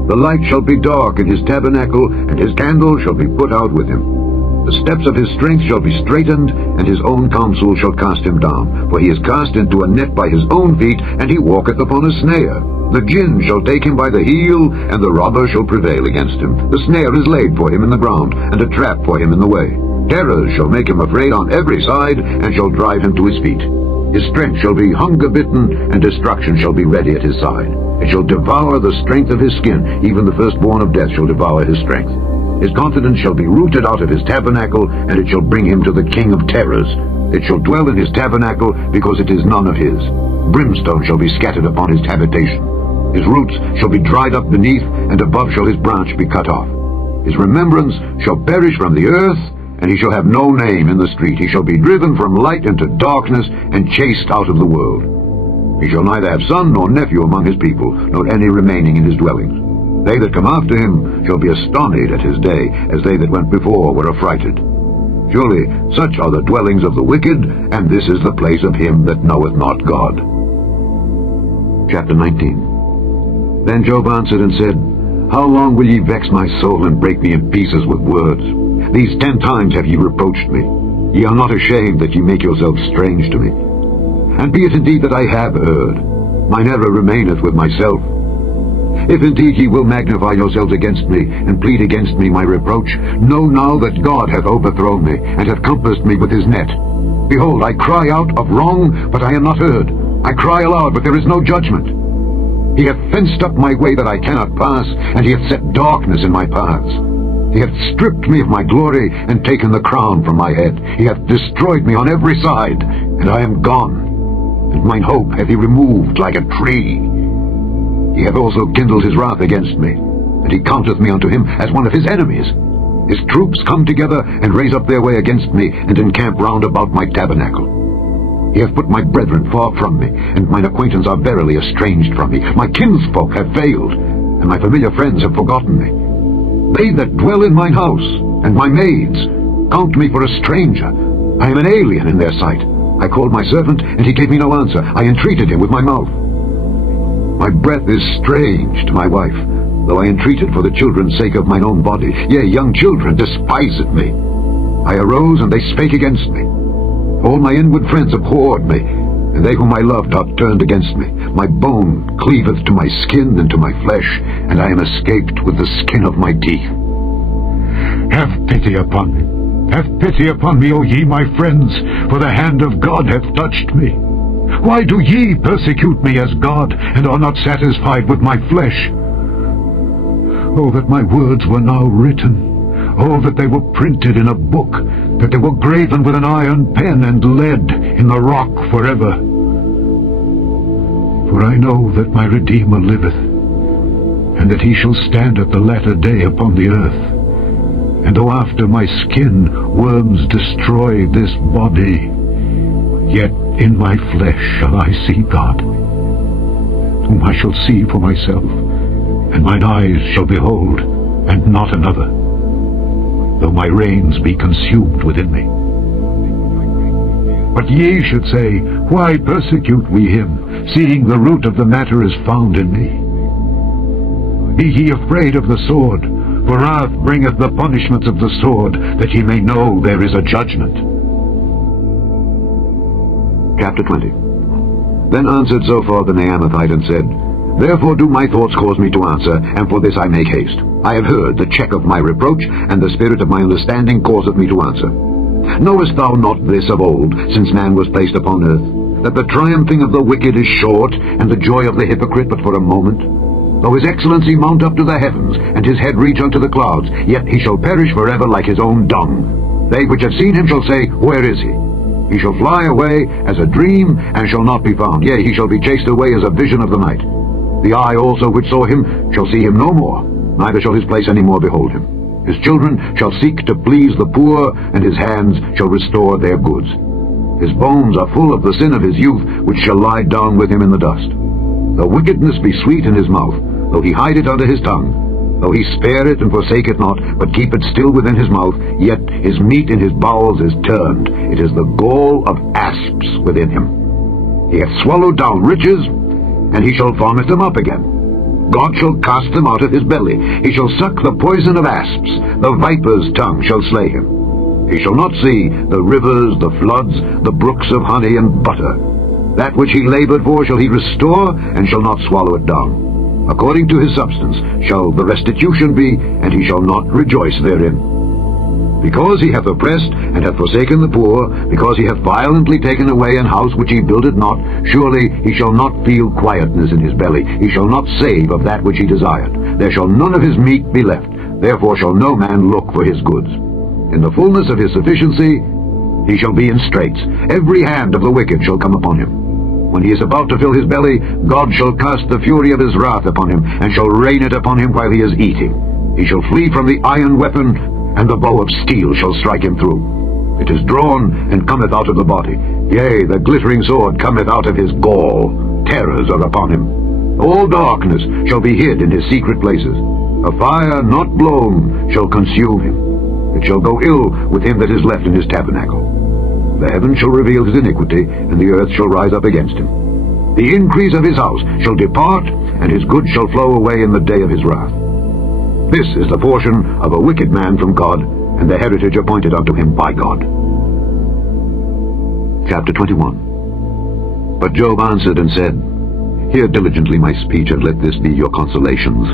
The light shall be dark in his tabernacle, and his candle shall be put out with him. The steps of his strength shall be straitened, and his own counsel shall cast him down. For he is cast into a net by his own feet, and he walketh upon a snare. The gin shall take him by the heel, and the robber shall prevail against him. The snare is laid for him in the ground, and a trap for him in the way. Terrors shall make him afraid on every side, and shall drive him to his feet. His strength shall be hunger-bitten, and destruction shall be ready at his side. It shall devour the strength of his skin, even the firstborn of death shall devour his strength. His confidence shall be rooted out of his tabernacle, and it shall bring him to the king of terrors. It shall dwell in his tabernacle, because it is none of his. Brimstone shall be scattered upon his habitation. His roots shall be dried up beneath, and above shall his branch be cut off. His remembrance shall perish from the earth, and he shall have no name in the street. He shall be driven from light into darkness, and chased out of the world. He shall neither have son nor nephew among his people, nor any remaining in his dwellings. They that come after him shall be astonished at his day, as they that went before were affrighted. Surely such are the dwellings of the wicked, and this is the place of him that knoweth not God. Chapter 19. Then Job answered and said, How long will ye vex my soul, and break me in pieces with words? These 10 times have ye reproached me. Ye are not ashamed that ye make yourselves strange to me. And be it indeed that I have erred, mine error remaineth with myself. If indeed ye will magnify yourselves against me, and plead against me my reproach, know now that God hath overthrown me, and hath compassed me with his net. Behold, I cry out of wrong, but I am not heard. I cry aloud, but there is no judgment. He hath fenced up my way that I cannot pass, and he hath set darkness in my paths. He hath stripped me of my glory, and taken the crown from my head. He hath destroyed me on every side, and I am gone. And mine hope hath he removed like a tree. He hath also kindled his wrath against me, and he counteth me unto him as one of his enemies. His troops come together, and raise up their way against me, and encamp round about my tabernacle. He hath put my brethren far from me, and mine acquaintance are verily estranged from me. My kinsfolk have failed, and my familiar friends have forgotten me. They that dwell in mine house, and my maids, count me for a stranger. I am an alien in their sight. I called my servant, and he gave me no answer. I entreated him with my mouth. My breath is strange to my wife, though I entreated for the children's sake of mine own body. Yea, young children despised me. I arose, and they spake against me. All my inward friends abhorred me, and they whom I loved are turned against me. My bone cleaveth to my skin and to my flesh, and I am escaped with the skin of my teeth. Have pity upon me. Have pity upon me, O ye my friends, for the hand of God hath touched me. Why do ye persecute me as God, and are not satisfied with my flesh? Oh, that my words were now written. Oh, that they were printed in a book, that they were graven with an iron pen and lead in the rock forever. For I know that my Redeemer liveth, and that he shall stand at the latter day upon the earth. And though after my skin worms destroy this body, yet in my flesh shall I see God, whom I shall see for myself, and mine eyes shall behold, and not another, though my reins be consumed within me. But ye should say, Why persecute we him, seeing the root of the matter is found in me? Be ye afraid of the sword, for wrath bringeth the punishments of the sword, that ye may know there is a judgment. Chapter 20. Then answered Zophar the Naamathite and said, Therefore do my thoughts cause me to answer, and for this I make haste. I have heard the check of my reproach, and the spirit of my understanding causeth me to answer. Knowest thou not this of old, since man was placed upon earth, that the triumphing of the wicked is short, and the joy of the hypocrite but for a moment? Though his excellency mount up to the heavens, and his head reach unto the clouds, yet he shall perish forever like his own dung. They which have seen him shall say, Where is he? He shall fly away as a dream, and shall not be found. Yea, he shall be chased away as a vision of the night. The eye also which saw him shall see him no more, neither shall his place any more behold him. His children shall seek to please the poor, and his hands shall restore their goods. His bones are full of the sin of his youth, which shall lie down with him in the dust. Though wickedness be sweet in his mouth, though he hide it under his tongue, though he spare it and forsake it not, but keep it still within his mouth, yet his meat in his bowels is turned. It is the gall of asps within him. He hath swallowed down riches, and he shall vomit them up again. God shall cast them out of his belly. He shall suck the poison of asps. The viper's tongue shall slay him. He shall not see the rivers, the floods, the brooks of honey and butter. That which he labored for shall he restore, and shall not swallow it down. According to his substance shall the restitution be, and he shall not rejoice therein. Because he hath oppressed and hath forsaken the poor, because he hath violently taken away an house which he builded not, surely he shall not feel quietness in his belly. He shall not save of that which he desired. There shall none of his meat be left. Therefore shall no man look for his goods. In the fullness of his sufficiency he shall be in straits. Every hand of the wicked shall come upon him. When he is about to fill his belly, God shall cast the fury of his wrath upon him, and shall rain it upon him while he is eating. He shall flee from the iron weapon, and the bow of steel shall strike him through. It is drawn, and cometh out of the body. Yea, the glittering sword cometh out of his gall. Terrors are upon him. All darkness shall be hid in his secret places. A fire not blown shall consume him. It shall go ill with him that is left in his tabernacle. The heaven shall reveal his iniquity, and the earth shall rise up against him. The increase of his house shall depart, and his goods shall flow away in the day of his wrath. This is the portion of a wicked man from God, and the heritage appointed unto him by God. Chapter 21. But Job answered and said, Hear diligently my speech, and let this be your consolations.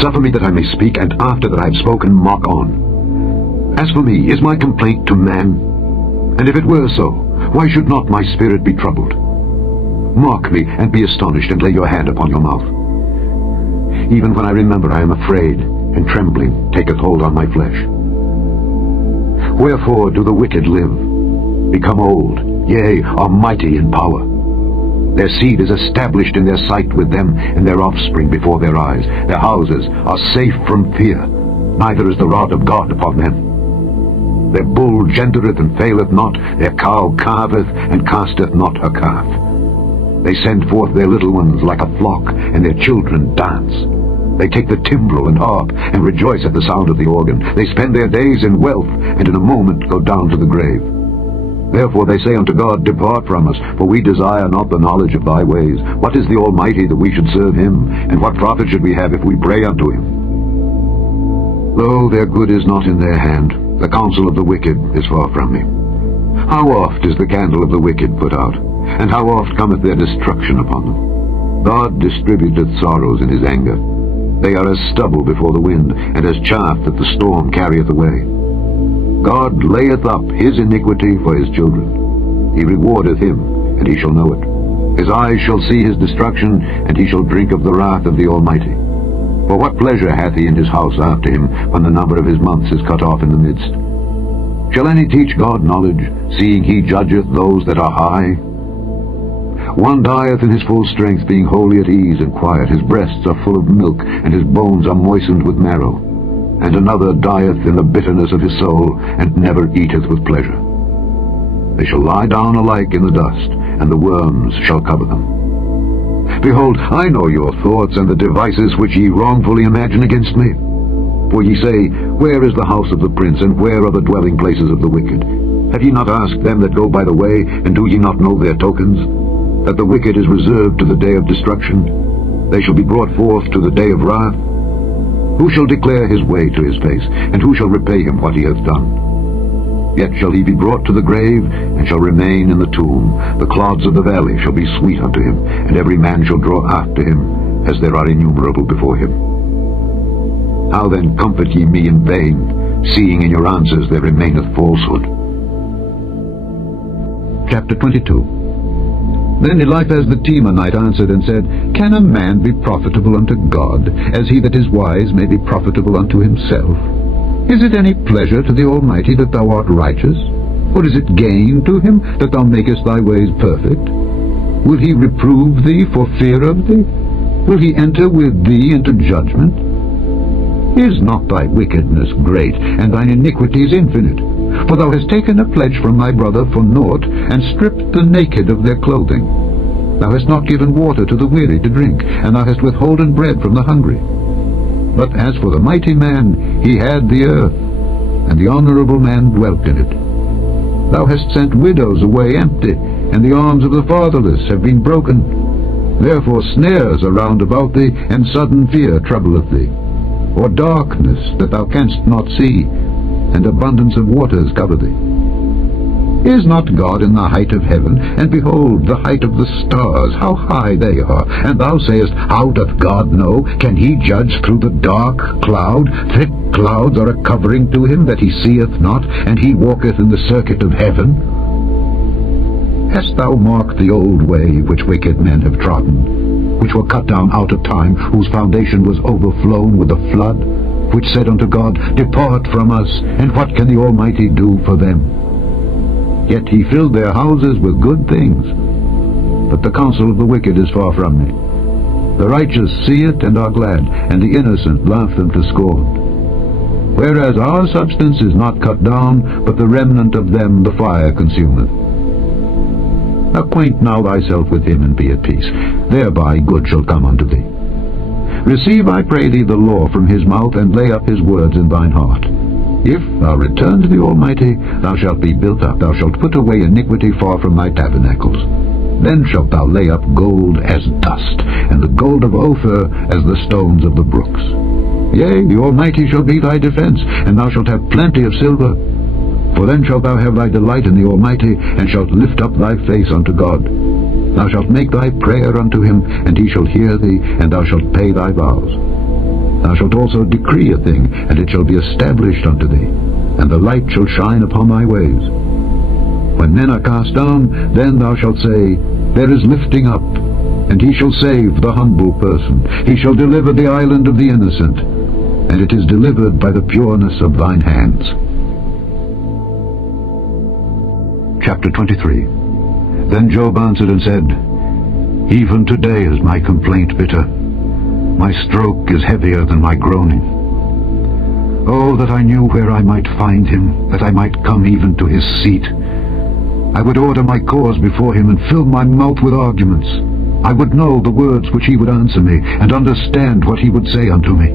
Suffer me that I may speak, and after that I have spoken, mark on. As for me, is my complaint to man? And if it were so, why should not my spirit be troubled? Mark me, and be astonished, and lay your hand upon your mouth. Even when I remember, I am afraid, and trembling taketh hold on my flesh. Wherefore do the wicked live, become old, yea, are mighty in power? Their seed is established in their sight with them, and their offspring before their eyes. Their houses are safe from fear, neither is the rod of God upon them. Their bull gendereth and faileth not, their cow calveth and casteth not her calf. They send forth their little ones like a flock, and their children dance. They take the timbrel and harp, and rejoice at the sound of the organ. They spend their days in wealth, and in a moment go down to the grave. Therefore they say unto God, Depart from us, for we desire not the knowledge of thy ways. What is the Almighty that we should serve him? And what profit should we have if we pray unto him? Lo, their good is not in their hand. The counsel of the wicked is far from me. How oft is the candle of the wicked put out, and how oft cometh their destruction upon them? God distributeth sorrows in his anger. They are as stubble before the wind, and as chaff that the storm carrieth away. God layeth up his iniquity for his children. He rewardeth him, and he shall know it. His eyes shall see his destruction, and he shall drink of the wrath of the Almighty. For what pleasure hath he in his house after him, when the number of his months is cut off in the midst? Shall any teach God knowledge, seeing he judgeth those that are high? One dieth in his full strength, being wholly at ease and quiet. His breasts are full of milk, and his bones are moistened with marrow. And another dieth in the bitterness of his soul, and never eateth with pleasure. They shall lie down alike in the dust, and the worms shall cover them. Behold, I know your thoughts, and the devices which ye wrongfully imagine against me. For ye say, Where is the house of the prince, and where are the dwelling places of the wicked? Have ye not asked them that go by the way, and do ye not know their tokens? That the wicked is reserved to the day of destruction? They shall be brought forth to the day of wrath. Who shall declare his way to his face, and who shall repay him what he hath done? Yet shall he be brought to the grave, and shall remain in the tomb. The clods of the valley shall be sweet unto him, and every man shall draw after him, as there are innumerable before him. How then comfort ye me in vain, seeing in your answers there remaineth falsehood? Chapter 22. Then Eliphaz the Temanite answered and said, Can a man be profitable unto God, as he that is wise may be profitable unto himself? Is it any pleasure to the Almighty that thou art righteous? Or is it gain to him that thou makest thy ways perfect? Will he reprove thee for fear of thee? Will he enter with thee into judgment? Is not thy wickedness great, and thine iniquities infinite? For thou hast taken a pledge from thy brother for naught, and stripped the naked of their clothing. Thou hast not given water to the weary to drink, and thou hast withholden bread from the hungry. But as for the mighty man, he had the earth, and the honorable man dwelt in it. Thou hast sent widows away empty, and the arms of the fatherless have been broken. Therefore snares are round about thee, and sudden fear troubleth thee. Or darkness that thou canst not see, and abundance of waters cover thee. Is not God in the height of heaven? And behold, the height of the stars, how high they are. And thou sayest, how doth God know? Can he judge through the dark cloud? Thick clouds are a covering to him that he seeth not, and he walketh in the circuit of heaven. Hast thou marked the old way which wicked men have trodden, which were cut down out of time, whose foundation was overflown with the flood, which said unto God, Depart from us, and what can the Almighty do for them? Yet he filled their houses with good things. But the counsel of the wicked is far from me. The righteous see it and are glad, and the innocent laugh them to scorn. Whereas our substance is not cut down, but the remnant of them the fire consumeth. Acquaint now thyself with him, and be at peace. Thereby good shall come unto thee. Receive, I pray thee, the law from his mouth, and lay up his words in thine heart. If thou return to the Almighty, thou shalt be built up. Thou shalt put away iniquity far from thy tabernacles. Then shalt thou lay up gold as dust, and the gold of Ophir as the stones of the brooks. Yea, the Almighty shall be thy defense, and thou shalt have plenty of silver. For then shalt thou have thy delight in the Almighty, and shalt lift up thy face unto God. Thou shalt make thy prayer unto him, and he shall hear thee, and thou shalt pay thy vows. Thou shalt also decree a thing, and it shall be established unto thee, and the light shall shine upon thy ways. When men are cast down, then thou shalt say, There is lifting up, and he shall save the humble person. He shall deliver the island of the innocent, and it is delivered by the pureness of thine hands. Chapter 23. Then Job answered and said, Even today is my complaint bitter. My stroke is heavier than my groaning. Oh, that I knew where I might find him, that I might come even to his seat. I would order my cause before him, and fill my mouth with arguments. I would know the words which he would answer me, and understand what he would say unto me.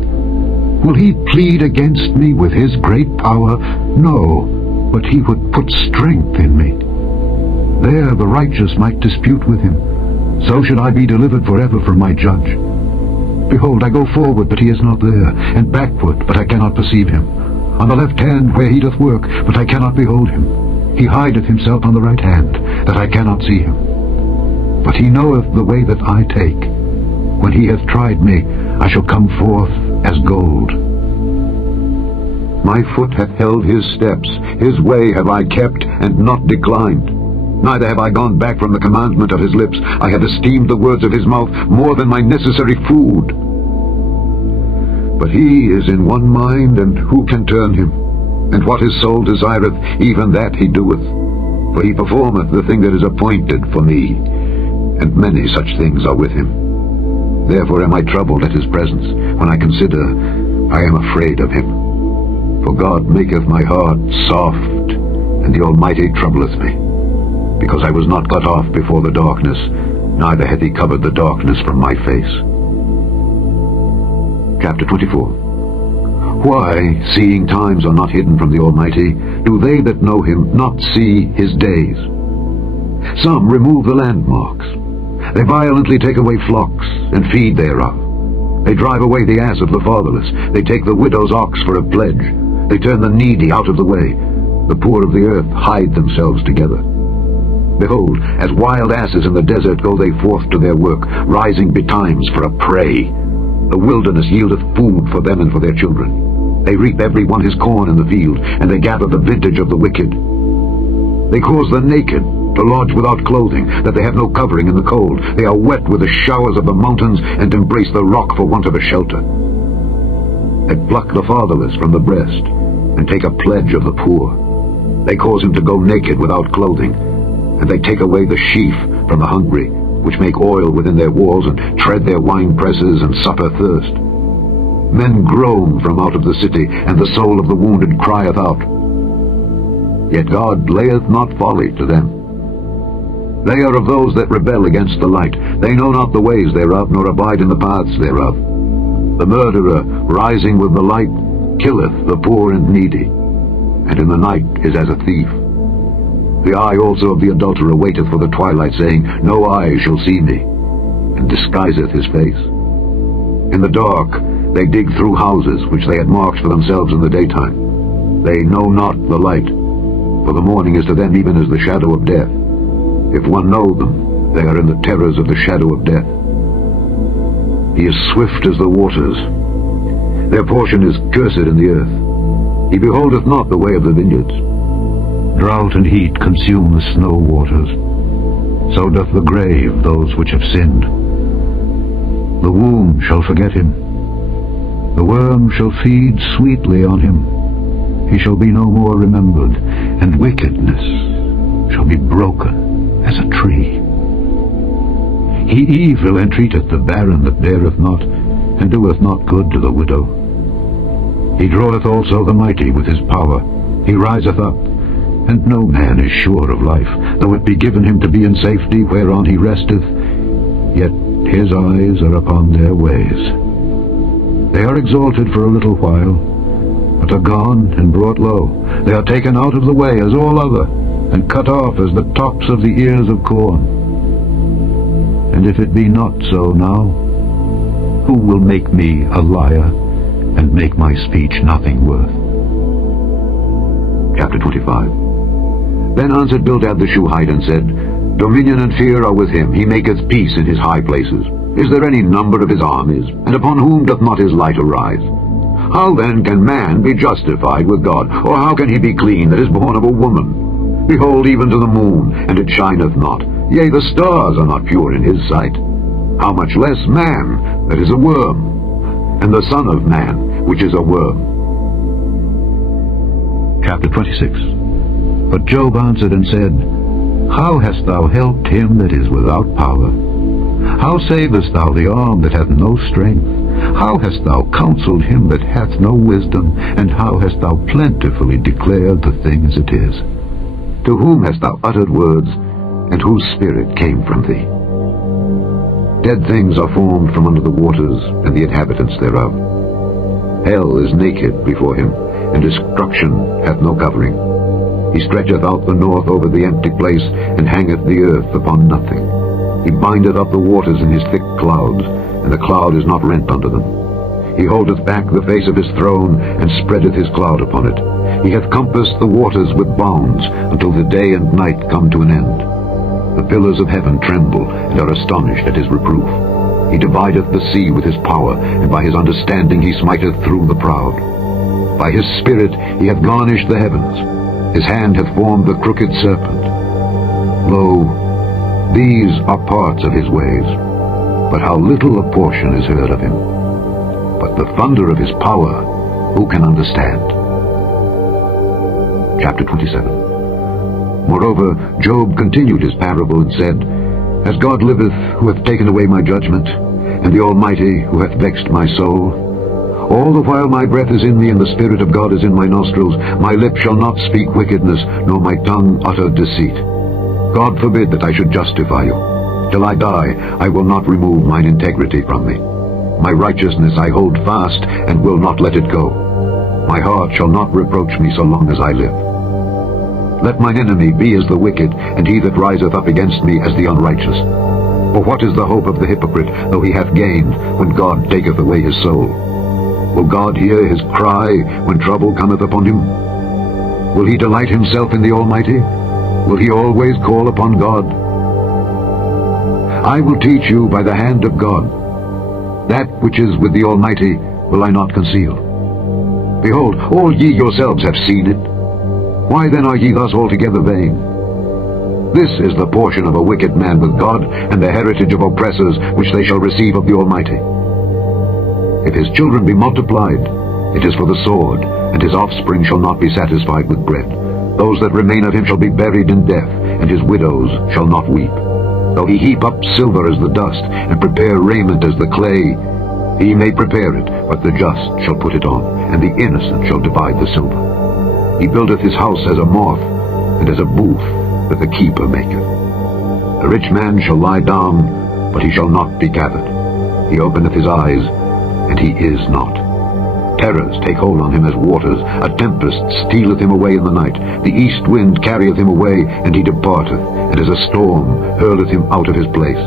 Will he plead against me with his great power? No, but he would put strength in me. There the righteous might dispute with him. So should I be delivered forever from my judge. Behold, I go forward, but he is not there, and backward, but I cannot perceive him. On the left hand where he doth work, but I cannot behold him. He hideth himself on the right hand, that I cannot see him. But he knoweth the way that I take. When he hath tried me, I shall come forth as gold. My foot hath held his steps, his way have I kept, and not declined. Neither have I gone back from the commandment of his lips. I have esteemed the words of his mouth more than my necessary food. But he is in one mind, and who can turn him? And what his soul desireth, even that he doeth. For he performeth the thing that is appointed for me, and many such things are with him. Therefore am I troubled at his presence. When I consider, I am afraid of him. For God maketh my heart soft, and the Almighty troubleth me. Because I was not cut off before the darkness, neither hath he covered the darkness from my face. Chapter 24. Why, seeing times are not hidden from the Almighty, do they that know him not see his days? Some remove the landmarks. They violently take away flocks, and feed thereof. They drive away the ass of the fatherless. They take the widow's ox for a pledge. They turn the needy out of the way. The poor of the earth hide themselves together. Behold, as wild asses in the desert go they forth to their work, rising betimes for a prey. The wilderness yieldeth food for them and for their children. They reap every one his corn in the field, and they gather the vintage of the wicked. They cause the naked to lodge without clothing, that they have no covering in the cold. They are wet with the showers of the mountains, and embrace the rock for want of a shelter. They pluck the fatherless from the breast, and take a pledge of the poor. They cause him to go naked without clothing, and they take away the sheaf from the hungry, which make oil within their walls, and tread their wine presses, and suffer thirst. Men groan from out of the city, and the soul of the wounded crieth out. Yet God layeth not folly to them. They are of those that rebel against the light. They know not the ways thereof, nor abide in the paths thereof. The murderer, rising with the light, killeth the poor and needy, and in the night is as a thief. The eye also of the adulterer waiteth for the twilight, saying, No eye shall see me, and disguiseth his face. In the dark they dig through houses which they had marked for themselves in the daytime. They know not the light, for the morning is to them even as the shadow of death. If one know them, they are in the terrors of the shadow of death. He is swift as the waters. Their portion is cursed in the earth. He beholdeth not the way of the vineyards. Drought and heat consume the snow waters. So doth the grave those which have sinned. The womb shall forget him. The worm shall feed sweetly on him. He shall be no more remembered, and wickedness shall be broken as a tree. He evil entreateth the barren that beareth not, and doeth not good to the widow. He draweth also the mighty with his power. He riseth up, and no man is sure of life. Though it be given him to be in safety whereon he resteth, yet his eyes are upon their ways. They are exalted for a little while, but are gone and brought low. They are taken out of the way as all other, and cut off as the tops of the ears of corn. And if it be not so now, who will make me a liar, and make my speech nothing worth? Chapter 25. Then answered Bildad the Shuhite, and said, Dominion and fear are with him. He maketh peace in his high places. Is there any number of his armies? And upon whom doth not his light arise? How then can man be justified with God? Or how can he be clean that is born of a woman? Behold, even to the moon, and it shineth not. Yea, the stars are not pure in his sight. How much less man, that is a worm, and the son of man, which is a worm. Chapter 26. But Job answered and said, How hast thou helped him that is without power? How savest thou the arm that hath no strength? How hast thou counselled him that hath no wisdom? And how hast thou plentifully declared the thing as it is? To whom hast thou uttered words, and whose spirit came from thee? Dead things are formed from under the waters, and the inhabitants thereof. Hell is naked before him, and destruction hath no covering. He stretcheth out the north over the empty place, and hangeth the earth upon nothing. He bindeth up the waters in his thick clouds, and the cloud is not rent under them. He holdeth back the face of his throne, and spreadeth his cloud upon it. He hath compassed the waters with bounds, until the day and night come to an end. The pillars of heaven tremble, and are astonished at his reproof. He divideth the sea with his power, and by his understanding he smiteth through the proud. By his spirit he hath garnished the heavens. His hand hath formed the crooked serpent. Lo, these are parts of his ways, but how little a portion is heard of him. But the thunder of his power, who can understand? Chapter 27. Moreover, Job continued his parable, and said, As God liveth, who hath taken away my judgment, and the Almighty, who hath vexed my soul, all the while my breath is in me, and the Spirit of God is in my nostrils, my lips shall not speak wickedness, nor my tongue utter deceit. God forbid that I should justify you. Till I die, I will not remove mine integrity from me. My righteousness I hold fast, and will not let it go. My heart shall not reproach me so long as I live. Let mine enemy be as the wicked, and he that riseth up against me as the unrighteous. For what is the hope of the hypocrite, though he hath gained, when God taketh away his soul? Will God hear his cry when trouble cometh upon him? Will he delight himself in the Almighty? Will he always call upon God? I will teach you by the hand of God. That which is with the Almighty will I not conceal. Behold, all ye yourselves have seen it. Why then are ye thus altogether vain? This is the portion of a wicked man with God, and the heritage of oppressors, which they shall receive of the Almighty. If his children be multiplied, it is for the sword, and his offspring shall not be satisfied with bread. Those that remain of him shall be buried in death, and his widows shall not weep. Though he heap up silver as the dust, and prepare raiment as the clay, he may prepare it, but the just shall put it on, and the innocent shall divide the silver. He buildeth his house as a moth, and as a booth that the keeper maketh. The rich man shall lie down, but he shall not be gathered. He openeth his eyes, and he is not. Terrors take hold on him as waters. A tempest stealeth him away in the night. The east wind carrieth him away, and he departeth, and as a storm hurleth him out of his place.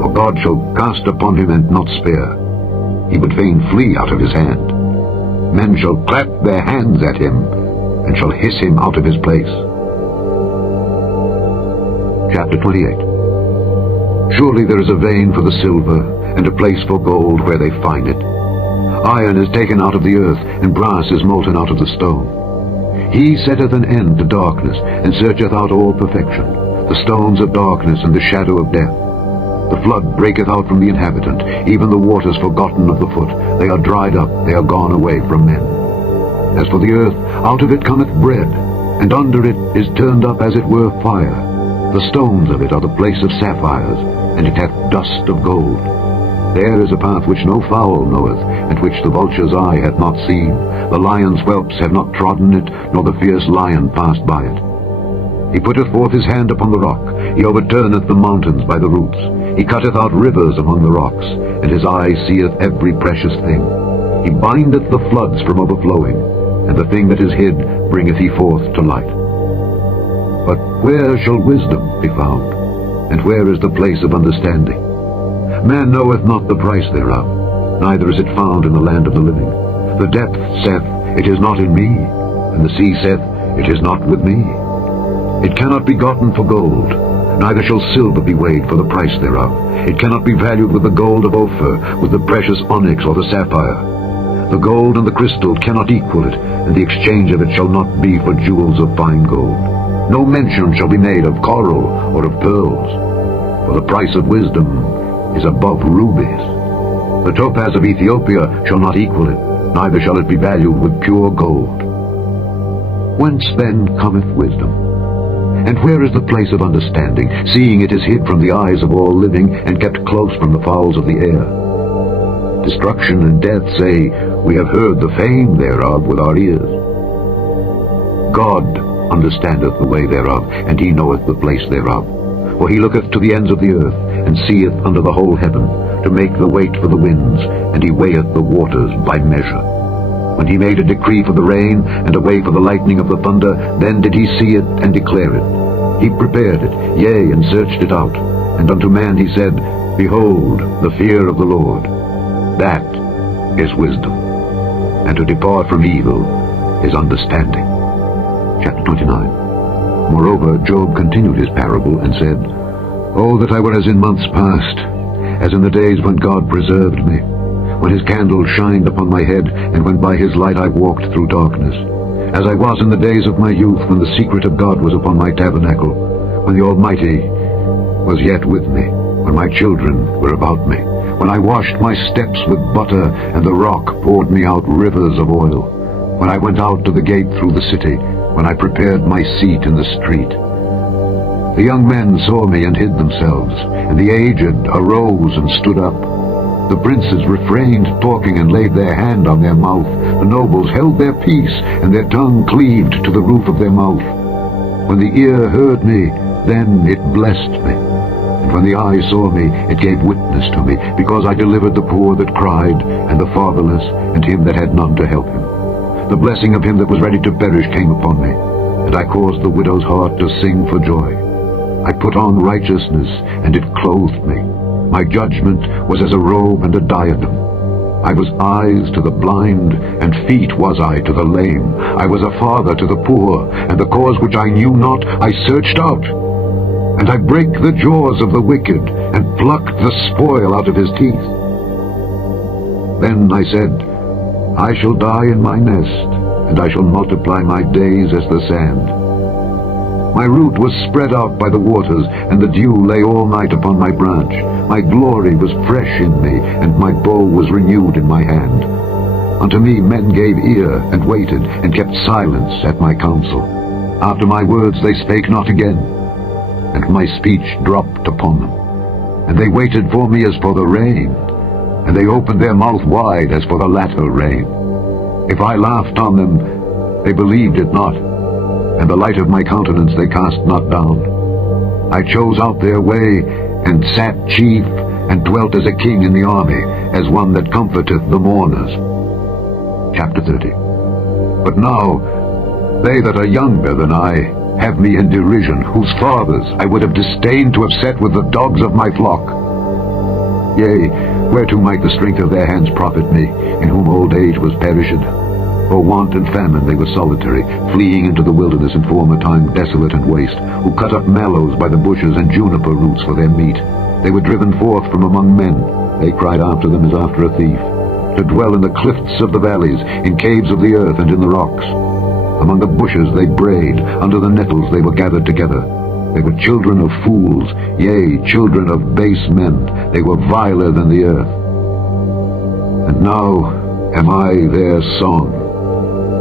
For God shall cast upon him and not spare. He would fain flee out of his hand. Men shall clap their hands at him, and shall hiss him out of his place. Chapter 28. Surely there is a vein for the silver, and a place for gold where they find it. Iron is taken out of the earth, and brass is molten out of the stone. He setteth an end to darkness, and searcheth out all perfection, the stones of darkness and the shadow of death. The flood breaketh out from the inhabitant, even the waters forgotten of the foot. They are dried up, they are gone away from men. As for the earth, out of it cometh bread, and under it is turned up as it were fire. The stones of it are the place of sapphires, and it hath dust of gold. There is a path which no fowl knoweth, and which the vulture's eye hath not seen. The lion's whelps have not trodden it, nor the fierce lion passed by it. He putteth forth his hand upon the rock. He overturneth the mountains by the roots. He cutteth out rivers among the rocks, and his eye seeth every precious thing. He bindeth the floods from overflowing, and the thing that is hid bringeth he forth to light. But where shall wisdom be found? And where is the place of understanding? Man knoweth not the price thereof, neither is it found in the land of the living. The depth saith, It is not in me, and the sea saith, It is not with me. It cannot be gotten for gold, neither shall silver be weighed for the price thereof. It cannot be valued with the gold of Ophir, with the precious onyx or the sapphire. The gold and the crystal cannot equal it, and the exchange of it shall not be for jewels of fine gold. No mention shall be made of coral or of pearls, for the price of wisdom is above rubies. The topaz of Ethiopia shall not equal it, neither shall it be valued with pure gold. Whence then cometh wisdom? And where is the place of understanding, seeing it is hid from the eyes of all living, and kept close from the fowls of the air? Destruction and death say, We have heard the fame thereof with our ears. God understandeth the way thereof, and he knoweth the place thereof. For he looketh to the ends of the earth, and seeth under the whole heaven, to make the weight for the winds, and he weigheth the waters by measure. When he made a decree for the rain, and a way for the lightning of the thunder, then did he see it and declare it. He prepared it, yea, and searched it out. And unto man he said, Behold, the fear of the Lord, that is wisdom, and to depart from evil is understanding. Chapter 29. Moreover, Job continued his parable, and said, Oh, that I were as in months past, as in the days when God preserved me, when his candle shined upon my head, and when by his light I walked through darkness, as I was in the days of my youth, when the secret of God was upon my tabernacle, when the Almighty was yet with me, when my children were about me, when I washed my steps with butter, and the rock poured me out rivers of oil, when I went out to the gate through the city, when I prepared my seat in the street. The young men saw me and hid themselves, and the aged arose and stood up. The princes refrained talking and laid their hand on their mouth. The nobles held their peace, and their tongue cleaved to the roof of their mouth. When the ear heard me, then it blessed me. And when the eye saw me, it gave witness to me, because I delivered the poor that cried, and the fatherless, and him that had none to help him. The blessing of him that was ready to perish came upon me, and I caused the widow's heart to sing for joy. I put on righteousness, and it clothed me. My judgment was as a robe and a diadem. I was eyes to the blind, and feet was I to the lame. I was a father to the poor, and the cause which I knew not I searched out. And I brake the jaws of the wicked, and plucked the spoil out of his teeth. Then I said, I shall die in my nest, and I shall multiply my days as the sand. My root was spread out by the waters, and the dew lay all night upon my branch. My glory was fresh in me, and my bow was renewed in my hand. Unto me men gave ear, and waited, and kept silence at my counsel. After my words they spake not again. and my speech dropped upon them. And they waited for me as for the rain, and they opened their mouth wide as for the latter rain. If I laughed on them, they believed it not, and the light of my countenance they cast not down. I chose out their way, and sat chief, and dwelt as a king in the army, as one that comforteth the mourners. Chapter 30. But now they that are younger than I have me in derision, whose fathers I would have disdained to have set with the dogs of my flock. Yea, whereto might the strength of their hands profit me, in whom old age was perished? For want and famine they were solitary, fleeing into the wilderness in former time desolate and waste, who cut up mallows by the bushes and juniper roots for their meat. They were driven forth from among men. They cried after them as after a thief, to dwell in the cliffs of the valleys, in caves of the earth and in the rocks. Among the bushes they brayed, under the nettles they were gathered together. They were children of fools, yea, children of base men. They were viler than the earth. And now am I their song.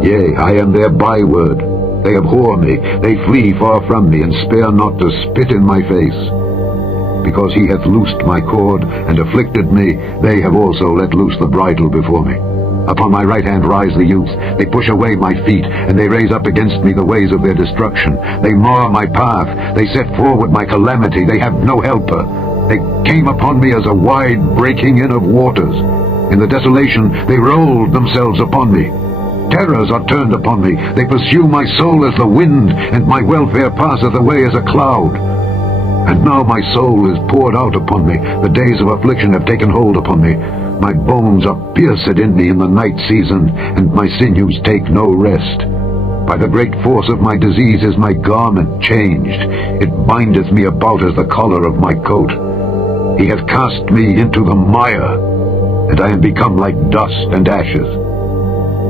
Yea, I am their byword. They abhor me, they flee far from me, and spare not to spit in my face. Because he hath loosed my cord, and afflicted me, they have also let loose the bridle before me. Upon my right hand rise the youth, they push away my feet, and they raise up against me the ways of their destruction. They mar my path, they set forward my calamity, they have no helper. They came upon me as a wide breaking in of waters. In the desolation they rolled themselves upon me. Terrors are turned upon me, they pursue my soul as the wind, and my welfare passeth away as a cloud. And now my soul is poured out upon me, the days of affliction have taken hold upon me. My bones are pierced in me in the night season, and my sinews take no rest. By the great force of my disease is my garment changed. It bindeth me about as the collar of my coat. He hath cast me into the mire, and I am become like dust and ashes.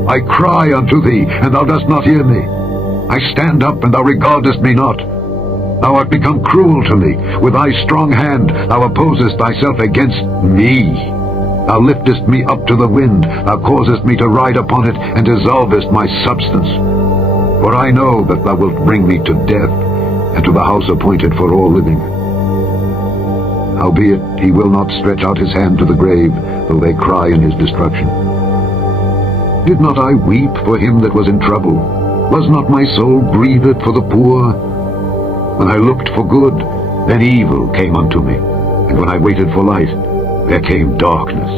I cry unto thee, and thou dost not hear me. I stand up, and thou regardest me not. Thou art become cruel to me. With thy strong hand thou opposest thyself against me. Thou liftest me up to the wind. Thou causest me to ride upon it, and dissolvest my substance. For I know that thou wilt bring me to death, and to the house appointed for all living. Howbeit he will not stretch out his hand to the grave, though they cry in his destruction. Did not I weep for him that was in trouble? Was not my soul grieved for the poor? When I looked for good, then evil came unto me, and when I waited for light, there came darkness.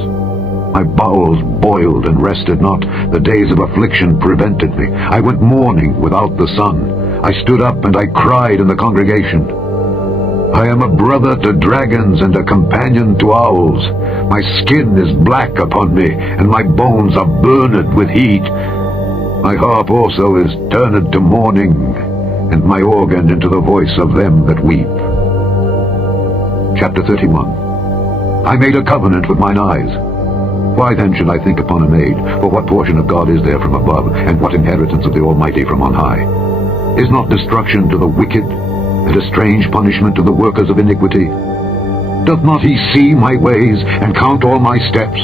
My bowels boiled and rested not. The days of affliction prevented me. I went mourning without the sun. I stood up and I cried in the congregation. I am a brother to dragons and a companion to owls. My skin is black upon me, and my bones are burned with heat. My harp also is turned to mourning, and my organ into the voice of them that weep. Chapter 31. I made a covenant with mine eyes. Why then should I think upon a maid? For what portion of God is there from above, and what inheritance of the Almighty from on high? Is not destruction to the wicked, and a strange punishment to the workers of iniquity? Doth not he see my ways, and count all my steps?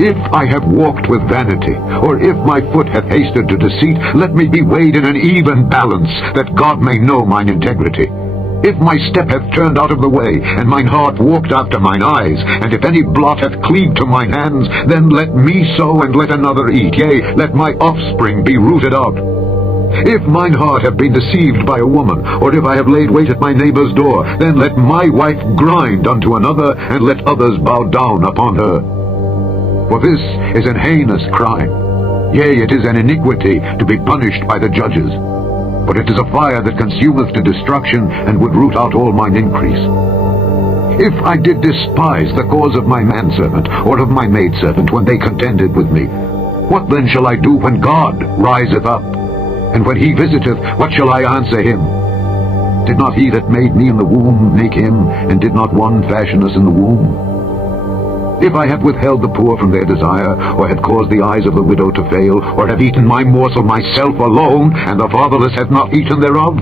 If I have walked with vanity, or if my foot hath hasted to deceit, let me be weighed in an even balance, that God may know mine integrity. If my step hath turned out of the way, and mine heart walked after mine eyes, and if any blot hath cleaved to mine hands, then let me sow and let another eat, yea, let my offspring be rooted out. If mine heart have been deceived by a woman, or if I have laid wait at my neighbor's door, then let my wife grind unto another, and let others bow down upon her. For this is an heinous crime, yea, it is an iniquity to be punished by the judges. But it is a fire that consumeth to destruction, and would root out all mine increase. If I did despise the cause of my manservant, or of my maidservant, when they contended with me, what then shall I do when God riseth up? And when he visiteth, what shall I answer him? Did not he that made me in the womb make him, and did not one fashion us in the womb? If I have withheld the poor from their desire, or have caused the eyes of the widow to fail, or have eaten my morsel myself alone, and the fatherless hath not eaten thereof?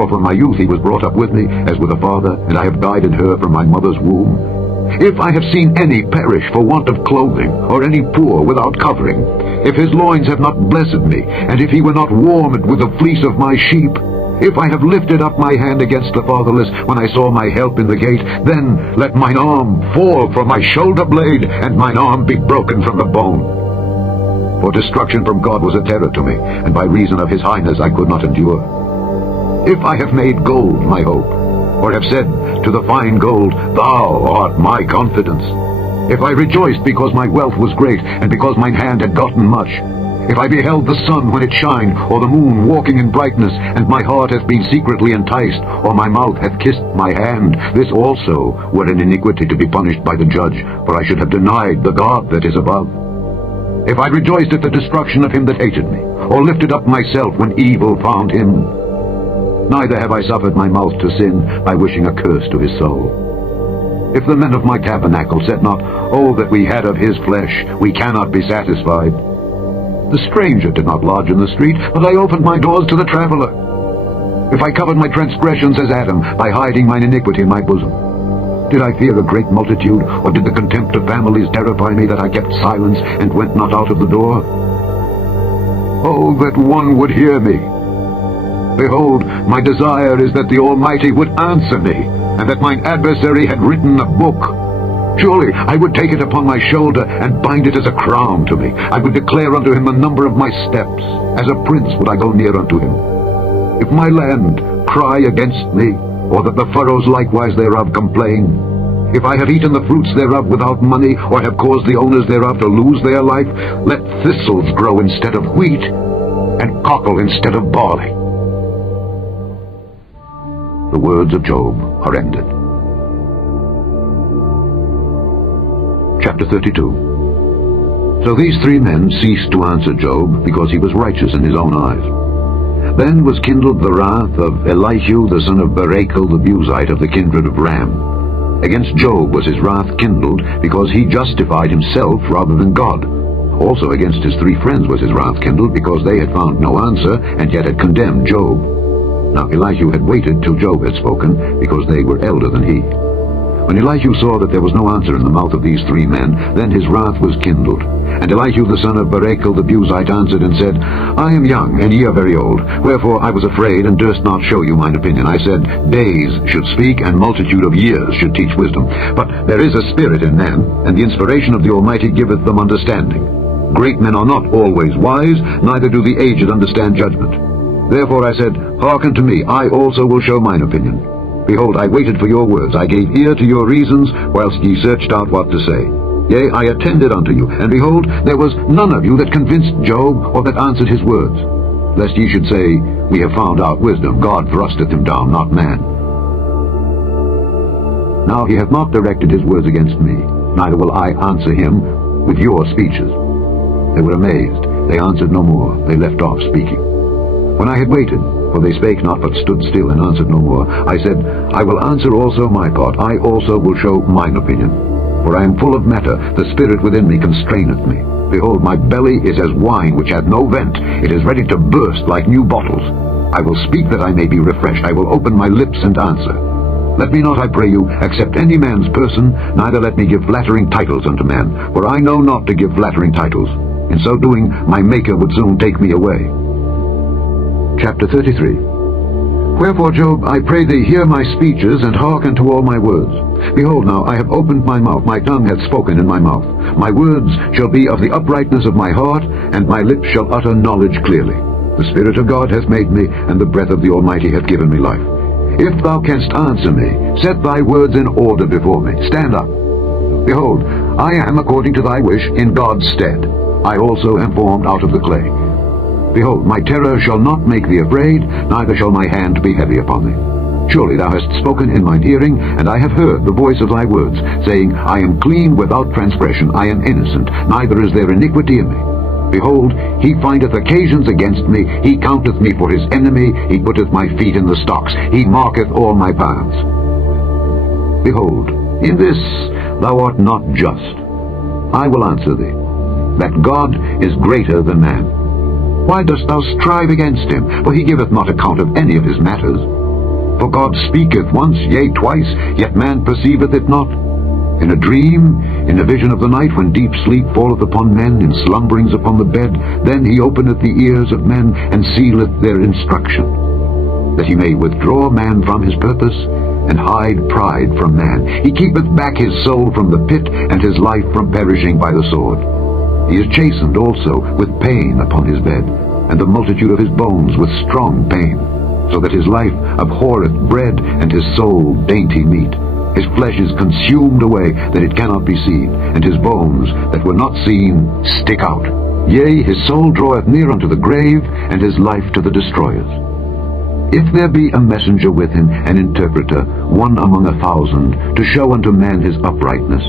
For from my youth he was brought up with me, as with a father, and I have guided her from my mother's womb. If I have seen any perish for want of clothing, or any poor without covering, if his loins have not blessed me, and if he were not warmed with the fleece of my sheep, If I have lifted up my hand against the fatherless when I saw my help in the gate, then let mine arm fall from my shoulder blade, and mine arm be broken from the bone. For destruction from God was a terror to me, and by reason of his highness I could not endure. If I have made gold my hope, or have said to the fine gold, Thou art my confidence, if I rejoiced because my wealth was great, and because mine hand had gotten much, if I beheld the sun when it shined, or the moon walking in brightness, and my heart hath been secretly enticed, or my mouth hath kissed my hand, this also were an iniquity to be punished by the judge, for I should have denied the God that is above. If I rejoiced at the destruction of him that hated me, or lifted up myself when evil found him, neither have I suffered my mouth to sin by wishing a curse to his soul. If the men of my tabernacle said not, Oh, that we had of his flesh, we cannot be satisfied. The stranger did not lodge in the street, but I opened my doors to the traveler. If I covered my transgressions as Adam, by hiding mine iniquity in my bosom, did I fear a great multitude, or did the contempt of families terrify me, that I kept silence and went not out of the door? Oh, that one would hear me! Behold, my desire is that the Almighty would answer me, and that mine adversary had written a book. Surely I would take it upon my shoulder, and bind it as a crown to me. I would declare unto him the number of my steps. As a prince would I go near unto him. If my land cry against me, or that the furrows likewise thereof complain, if I have eaten the fruits thereof without money, or have caused the owners thereof to lose their life, let thistles grow instead of wheat, and cockle instead of barley. The words of Job are ended. Chapter 32. So these three men ceased to answer Job, because he was righteous in his own eyes. Then was kindled the wrath of Elihu the son of Barachel the Buzite of the kindred of Ram. Against Job was his wrath kindled, because he justified himself rather than God. Also against his three friends was his wrath kindled, because they had found no answer, and yet had condemned Job. Now Elihu had waited till Job had spoken, because they were elder than he. When Elihu saw that there was no answer in the mouth of these three men, then his wrath was kindled. And Elihu the son of Barachel the Buzite answered and said, I am young, and ye are very old. Wherefore I was afraid, and durst not show you mine opinion. I said, Days should speak, and multitude of years should teach wisdom. But there is a spirit in man, and the inspiration of the Almighty giveth them understanding. Great men are not always wise, neither do the aged understand judgment. Therefore I said, Hearken to me, I also will show mine opinion. Behold, I waited for your words, I gave ear to your reasons, whilst ye searched out what to say. Yea, I attended unto you, and behold, there was none of you that convinced Job, or that answered his words. Lest ye should say, We have found out wisdom, God thrusteth him down, not man. Now he hath not directed his words against me, neither will I answer him with your speeches. They were amazed, they answered no more, they left off speaking. When I had waited, for they spake not, but stood still, and answered no more, I said, I will answer also my part, I also will show mine opinion. For I am full of matter, the spirit within me constraineth me. Behold, my belly is as wine which hath no vent, it is ready to burst like new bottles. I will speak that I may be refreshed, I will open my lips and answer. Let me not, I pray you, accept any man's person, neither let me give flattering titles unto man, for I know not to give flattering titles. In so doing, my Maker would soon take me away. Chapter 33. Wherefore, Job, I pray thee, hear my speeches, and hearken to all my words. Behold, now I have opened my mouth, my tongue hath spoken in my mouth. My words shall be of the uprightness of my heart, and my lips shall utter knowledge clearly. The Spirit of God hath made me, and the breath of the Almighty hath given me life. If thou canst answer me, set thy words in order before me. Stand up. Behold, I am according to thy wish in God's stead. I also am formed out of the clay. Behold, my terror shall not make thee afraid, neither shall my hand be heavy upon thee. Surely thou hast spoken in mine hearing, and I have heard the voice of thy words, saying, I am clean without transgression, I am innocent, neither is there iniquity in me. Behold, he findeth occasions against me, he counteth me for his enemy, he putteth my feet in the stocks, he marketh all my paths. Behold, in this thou art not just. I will answer thee, that God is greater than man. Why dost thou strive against him? For he giveth not account of any of his matters. For God speaketh once, yea, twice, yet man perceiveth it not. In a dream, in a vision of the night, when deep sleep falleth upon men, in slumberings upon the bed, then he openeth the ears of men, and sealeth their instruction. that he may withdraw man from his purpose, and hide pride from man. He keepeth back his soul from the pit, and his life from perishing by the sword. He is chastened also with pain upon his bed, and the multitude of his bones with strong pain, so that his life abhorreth bread, and his soul dainty meat. His flesh is consumed away, that it cannot be seen, and his bones that were not seen stick out. Yea, his soul draweth near unto the grave, and his life to the destroyers. If there be a messenger with him, an interpreter, one among 1,000, to show unto man his uprightness,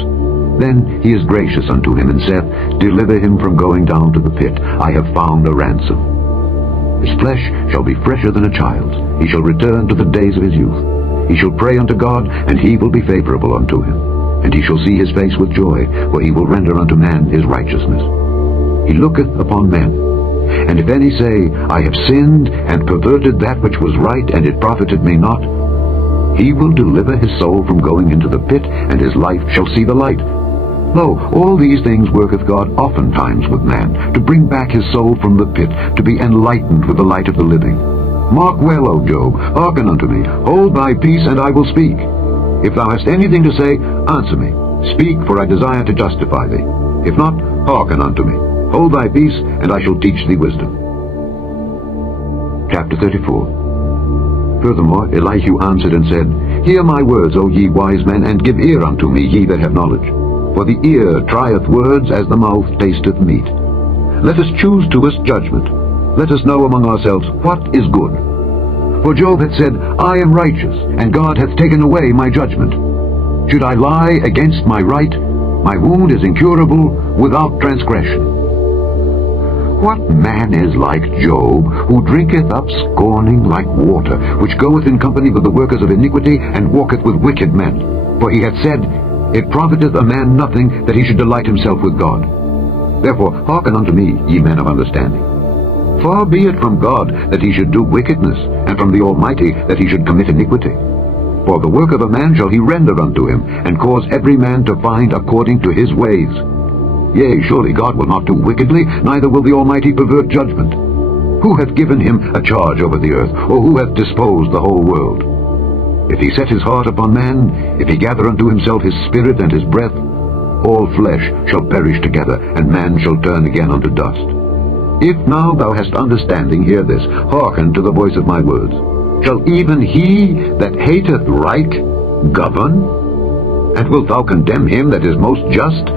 then he is gracious unto him, and saith, Deliver him from going down to the pit. I have found a ransom. His flesh shall be fresher than a child's. He shall return to the days of his youth. He shall pray unto God, and he will be favorable unto him. And he shall see his face with joy, for he will render unto man his righteousness. He looketh upon men. And if any say, I have sinned, and perverted that which was right, and it profited me not, he will deliver his soul from going into the pit, and his life shall see the light. Lo, all these things worketh God oftentimes with man, to bring back his soul from the pit, to be enlightened with the light of the living. Mark well, O Job, hearken unto me. Hold thy peace, and I will speak. If thou hast anything to say, answer me. Speak, for I desire to justify thee. If not, hearken unto me. Hold thy peace, and I shall teach thee wisdom. Chapter 34. Furthermore, Elihu answered and said, Hear my words, O ye wise men, and give ear unto me, ye that have knowledge. For the ear trieth words as the mouth tasteth meat. Let us choose to us judgment. Let us know among ourselves what is good. For Job hath said, I am righteous, and God hath taken away my judgment. Should I lie against my right? My wound is incurable without transgression. What man is like Job, who drinketh up scorning like water, which goeth in company with the workers of iniquity, and walketh with wicked men? For he hath said, It profiteth a man nothing that he should delight himself with God. Therefore hearken unto me, ye men of understanding. Far be it from God that he should do wickedness, and from the Almighty that he should commit iniquity. For the work of a man shall he render unto him, and cause every man to find according to his ways. Yea, surely God will not do wickedly, neither will the Almighty pervert judgment. Who hath given him a charge over the earth, or who hath disposed the whole world? If he set his heart upon man, if he gather unto himself his spirit and his breath, all flesh shall perish together, and man shall turn again unto dust. If now thou hast understanding, hear this, hearken to the voice of my words. Shall even he that hateth right govern? And wilt thou condemn him that is most just?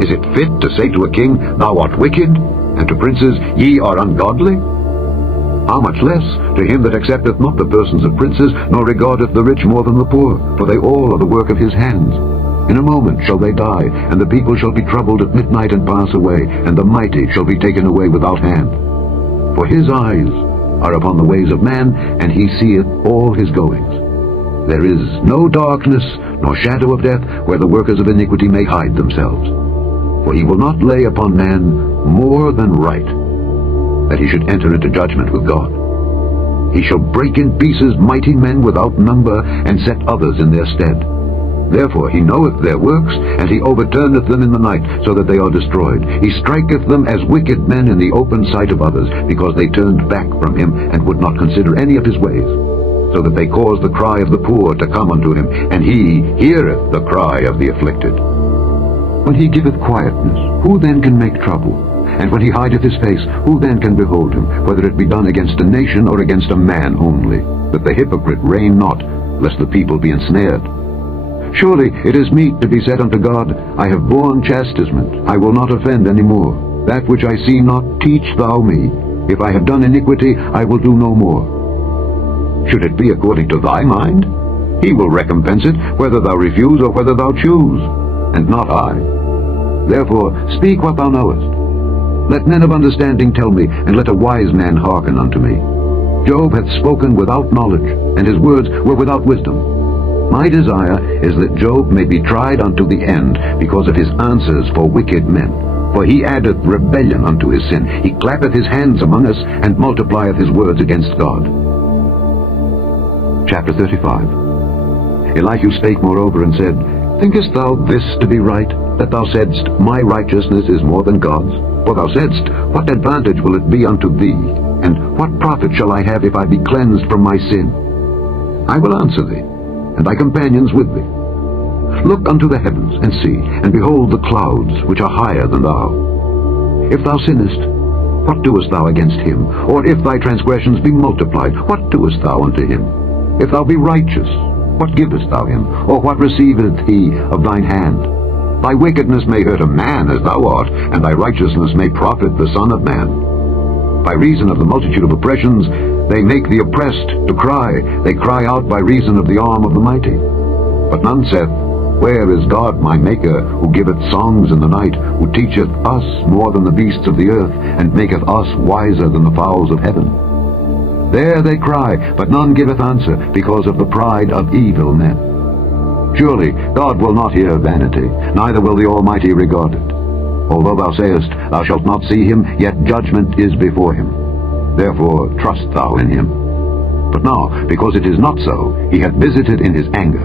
Is it fit to say to a king, Thou art wicked, and to princes, Ye are ungodly? How much less to him that accepteth not the persons of princes, nor regardeth the rich more than the poor, for they all are the work of his hands. In a moment shall they die, and the people shall be troubled at midnight and pass away, and the mighty shall be taken away without hand. For his eyes are upon the ways of man, and he seeth all his goings. There is no darkness, nor shadow of death, where the workers of iniquity may hide themselves. For he will not lay upon man more than right, that he should enter into judgment with God. He shall break in pieces mighty men without number, and set others in their stead. Therefore he knoweth their works, and he overturneth them in the night, so that they are destroyed. He striketh them as wicked men in the open sight of others, because they turned back from him, and would not consider any of his ways, so that they cause the cry of the poor to come unto him, and he heareth the cry of the afflicted. When he giveth quietness, who then can make trouble? And when he hideth his face, who then can behold him, whether it be done against a nation or against a man only? That the hypocrite reign not, lest the people be ensnared. Surely it is meet to be said unto God, I have borne chastisement, I will not offend any more. That which I see not, teach thou me. If I have done iniquity, I will do no more. Should it be according to thy mind? He will recompense it, whether thou refuse or whether thou choose, and not I. Therefore speak what thou knowest. Let men of understanding tell me, and let a wise man hearken unto me. Job hath spoken without knowledge, and his words were without wisdom. My desire is that Job may be tried unto the end, because of his answers for wicked men. For he addeth rebellion unto his sin. He clappeth his hands among us, and multiplieth his words against God. Chapter 35. Elihu spake moreover, and said, Thinkest thou this to be right? that thou saidst, My righteousness is more than God's? For thou saidst, What advantage will it be unto thee? And what profit shall I have if I be cleansed from my sin? I will answer thee, and thy companions with thee. Look unto the heavens, and see, and behold the clouds, which are higher than thou. If thou sinnest, what doest thou against him? Or if thy transgressions be multiplied, what doest thou unto him? If thou be righteous, what givest thou him? Or what receiveth he of thine hand? Thy wickedness may hurt a man as thou art, and thy righteousness may profit the Son of Man. By reason of the multitude of oppressions, they make the oppressed to cry. They cry out by reason of the arm of the mighty. But none saith, Where is God my Maker, who giveth songs in the night, who teacheth us more than the beasts of the earth, and maketh us wiser than the fowls of heaven? There they cry, but none giveth answer, because of the pride of evil men. Surely God will not hear vanity, neither will the Almighty regard it. Although thou sayest, Thou shalt not see him, yet judgment is before him. Therefore trust thou in him. But now, because it is not so, he hath visited in his anger.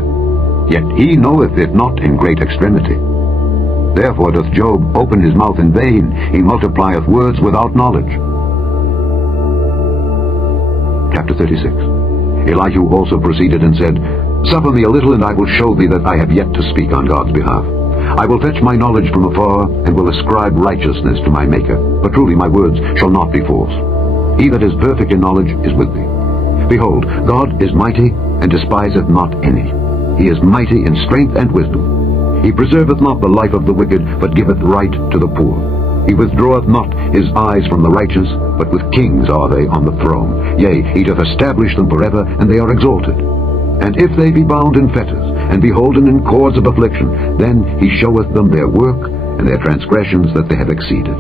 Yet he knoweth it not in great extremity. Therefore doth Job open his mouth in vain, he multiplieth words without knowledge. Chapter 36. Elihu also proceeded and said, Suffer me a little, and I will show thee that I have yet to speak on God's behalf. I will fetch my knowledge from afar, and will ascribe righteousness to my Maker. But truly my words shall not be false. He that is perfect in knowledge is with thee. Behold, God is mighty, and despiseth not any. He is mighty in strength and wisdom. He preserveth not the life of the wicked, but giveth right to the poor. He withdraweth not his eyes from the righteous, but with kings are they on the throne. Yea, he doth establish them forever, and they are exalted. And if they be bound in fetters, and be holden in cords of affliction, then he showeth them their work, and their transgressions that they have exceeded.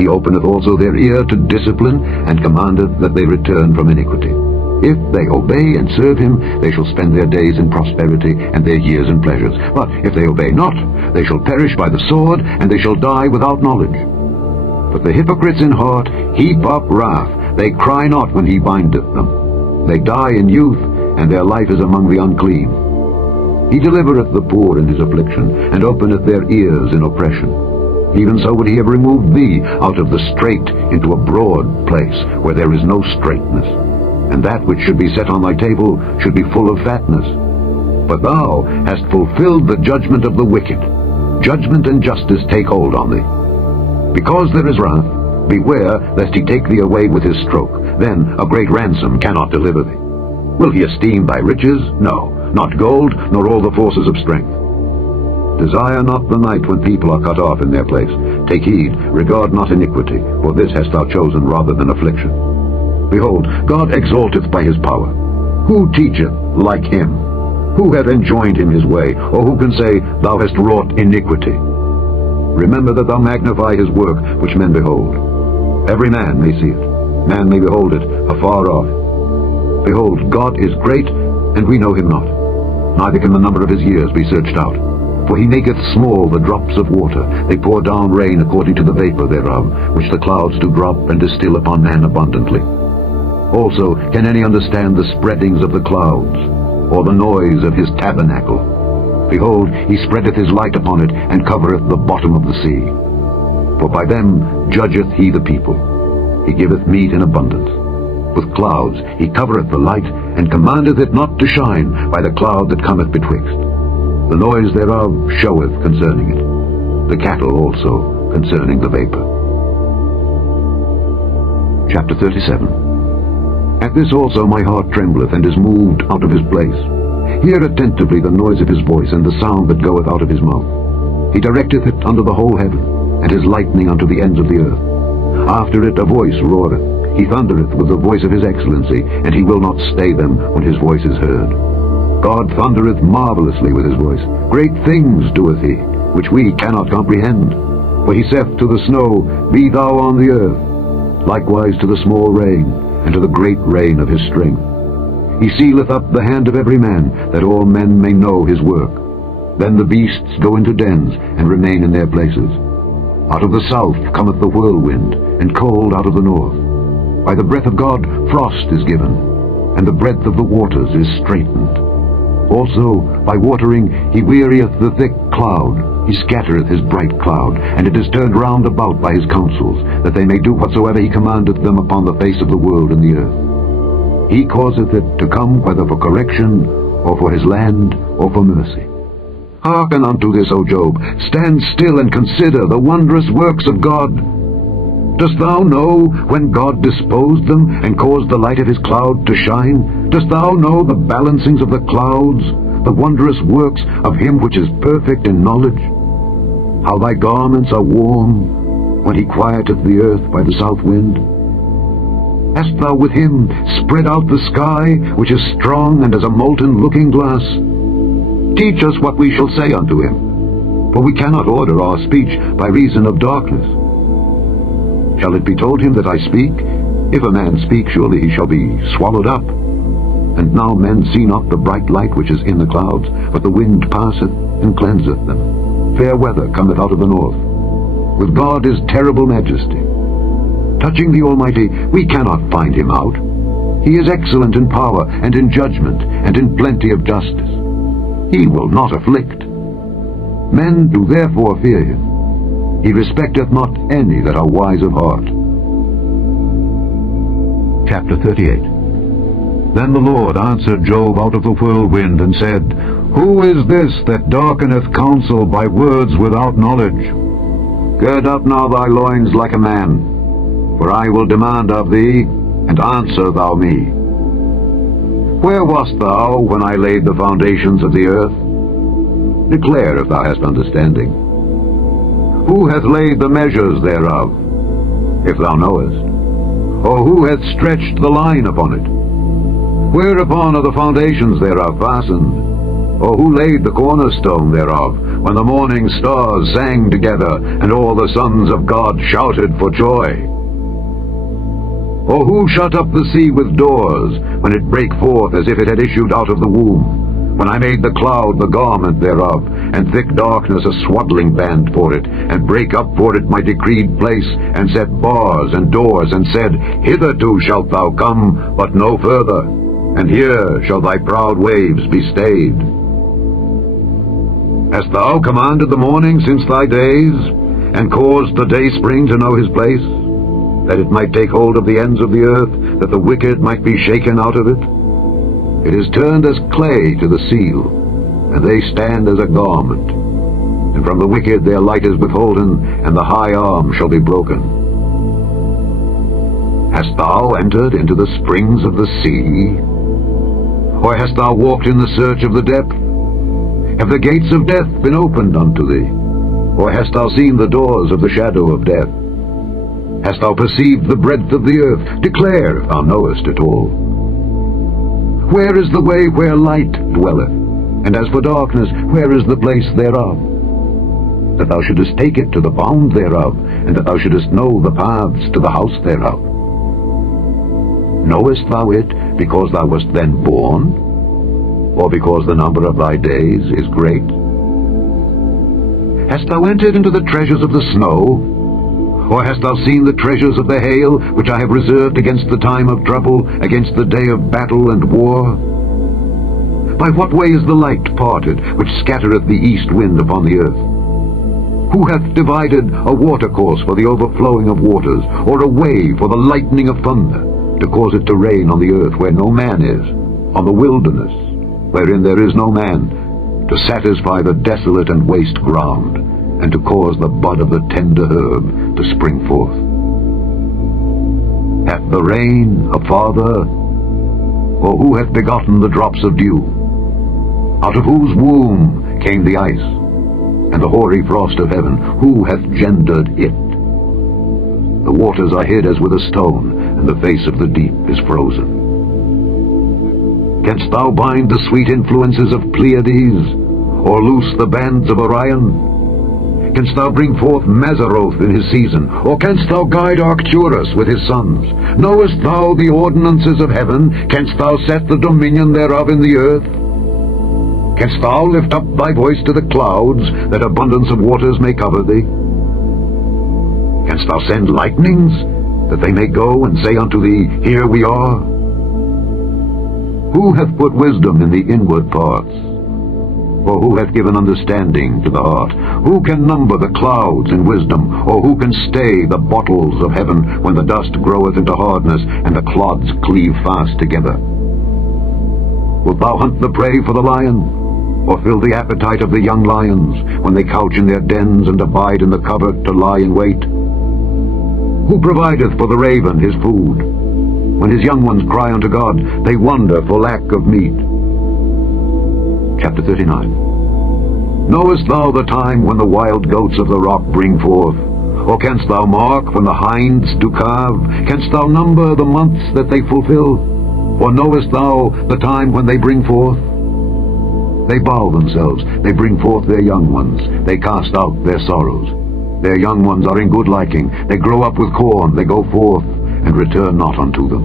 He openeth also their ear to discipline, and commandeth that they return from iniquity. If they obey and serve him, they shall spend their days in prosperity, and their years in pleasures. But if they obey not, they shall perish by the sword, and they shall die without knowledge. But the hypocrites in heart heap up wrath. They cry not when he bindeth them. They die in youth, and their life is among the unclean. He delivereth the poor in his affliction, and openeth their ears in oppression. Even so would he have removed thee out of the strait into a broad place, where there is no straightness. And that which should be set on thy table should be full of fatness. But thou hast fulfilled the judgment of the wicked. Judgment and justice take hold on thee. Because there is wrath, beware lest he take thee away with his stroke. Then a great ransom cannot deliver thee. Will he esteem thy riches? No, not gold, nor all the forces of strength. Desire not the night when people are cut off in their place. Take heed, regard not iniquity, for this hast thou chosen rather than affliction. Behold, God exalteth by his power. Who teacheth like him? Who hath enjoined him his way? Or who can say, Thou hast wrought iniquity? Remember that thou magnify his work which men behold. Every man may see it. Man may behold it afar off. Behold, God is great, and we know him not. Neither can the number of his years be searched out. For he maketh small the drops of water. They pour down rain according to the vapor thereof, which the clouds do drop and distill upon man abundantly. Also can any understand the spreadings of the clouds, or the noise of his tabernacle? Behold, he spreadeth his light upon it, and covereth the bottom of the sea. For by them judgeth he the people. He giveth meat in abundance. With clouds he covereth the light, and commandeth it not to shine by the cloud that cometh betwixt. The noise thereof showeth concerning it, the cattle also concerning the vapor. Chapter 37. At this also my heart trembleth, and is moved out of his place. Hear attentively the noise of his voice, and the sound that goeth out of his mouth. He directeth it unto the whole heaven, and his lightning unto the ends of the earth. After it a voice roareth. He thundereth with the voice of his excellency, and he will not stay them when his voice is heard. God thundereth marvelously with his voice. Great things doeth he, which we cannot comprehend. For he saith to the snow, Be thou on the earth, likewise to the small rain, and to the great rain of his strength. He sealeth up the hand of every man, that all men may know his work. Then the beasts go into dens, and remain in their places. Out of the south cometh the whirlwind, and cold out of the north. By the breath of God frost is given, and the breadth of the waters is straitened. Also by watering he wearieth the thick cloud. He scattereth his bright cloud, and it is turned round about by his counsels, that they may do whatsoever he commandeth them upon the face of the world and the earth. He causeth it to come whether for correction, or for his land, or for mercy. Hearken unto this, O Job. Stand still and consider the wondrous works of God. Dost thou know when God disposed them, and caused the light of his cloud to shine? Dost thou know the balancings of the clouds, the wondrous works of him which is perfect in knowledge? How thy garments are warm, when he quieteth the earth by the south wind? Hast thou with him spread out the sky, which is strong and as a molten looking-glass? Teach us what we shall say unto him, for we cannot order our speech by reason of darkness. Shall it be told him that I speak? If a man speak, surely he shall be swallowed up. And now men see not the bright light which is in the clouds, but the wind passeth and cleanseth them. Fair weather cometh out of the north. With God is terrible majesty. Touching the Almighty, we cannot find him out. He is excellent in power, and in judgment, and in plenty of justice. He will not afflict. Men do therefore fear him. He respecteth not any that are wise of heart. Chapter 38. Then the Lord answered Job out of the whirlwind, and said, Who is this that darkeneth counsel by words without knowledge? Gird up now thy loins like a man, for I will demand of thee, and answer thou me. Where wast thou when I laid the foundations of the earth? Declare if thou hast understanding. Who hath laid the measures thereof, if thou knowest? Or who hath stretched the line upon it? Whereupon are the foundations thereof fastened? Or who laid the cornerstone thereof, when the morning stars sang together, and all the sons of God shouted for joy? Or who shut up the sea with doors, when it brake forth as if it had issued out of the womb? When I made the cloud the garment thereof, and thick darkness a swaddling band for it, and brake up for it my decreed place, and set bars and doors, and said, Hitherto shalt thou come, but no further, and here shall thy proud waves be stayed. Hast thou commanded the morning since thy days, and caused the dayspring to know his place, that it might take hold of the ends of the earth, that the wicked might be shaken out of it? It is turned as clay to the seal, and they stand as a garment. And from the wicked their light is withholden, and the high arm shall be broken. Hast thou entered into the springs of the sea? Or hast thou walked in the search of the depth? Have the gates of death been opened unto thee? Or hast thou seen the doors of the shadow of death? Hast thou perceived the breadth of the earth? Declare if thou knowest it all. Where is the way where light dwelleth? And as for darkness, where is the place thereof? That thou shouldest take it to the bound thereof, and that thou shouldest know the paths to the house thereof. Knowest thou it because thou wast then born? Or because the number of thy days is great? Hast thou entered into the treasures of the snow? Or hast thou seen the treasures of the hail, which I have reserved against the time of trouble, against the day of battle and war? By what way is the light parted, which scattereth the east wind upon the earth? Who hath divided a watercourse for the overflowing of waters, or a way for the lightning of thunder, to cause it to rain on the earth where no man is, on the wilderness, wherein there is no man, to satisfy the desolate and waste ground, and to cause the bud of the tender herb to spring forth? Hath the rain a father? Or who hath begotten the drops of dew? Out of whose womb came the ice, and the hoary frost of heaven? Who hath gendered it? The waters are hid as with a stone, and the face of the deep is frozen. Canst thou bind the sweet influences of Pleiades, or loose the bands of Orion? Canst thou bring forth Mazzaroth in his season? Or canst thou guide Arcturus with his sons? Knowest thou the ordinances of heaven? Canst thou set the dominion thereof in the earth? Canst thou lift up thy voice to the clouds, that abundance of waters may cover thee? Canst thou send lightnings, that they may go and say unto thee, Here we are? Who hath put wisdom in the inward parts? or who hath given understanding to the heart? Who can number the clouds in wisdom, or who can stay the bottles of heaven when the dust groweth into hardness, and the clods cleave fast together? Wilt thou hunt the prey for the lion, or fill the appetite of the young lions, when they couch in their dens and abide in the covert to lie in wait? Who provideth for the raven his food? When his young ones cry unto God, they wonder for lack of meat. Chapter 39. Knowest thou the time when the wild goats of the rock bring forth? Or canst thou mark when the hinds do calve? Canst thou number the months that they fulfill? Or knowest thou the time when they bring forth? They bow themselves, they bring forth their young ones, they cast out their sorrows. Their young ones are in good liking, they grow up with corn, they go forth, and return not unto them.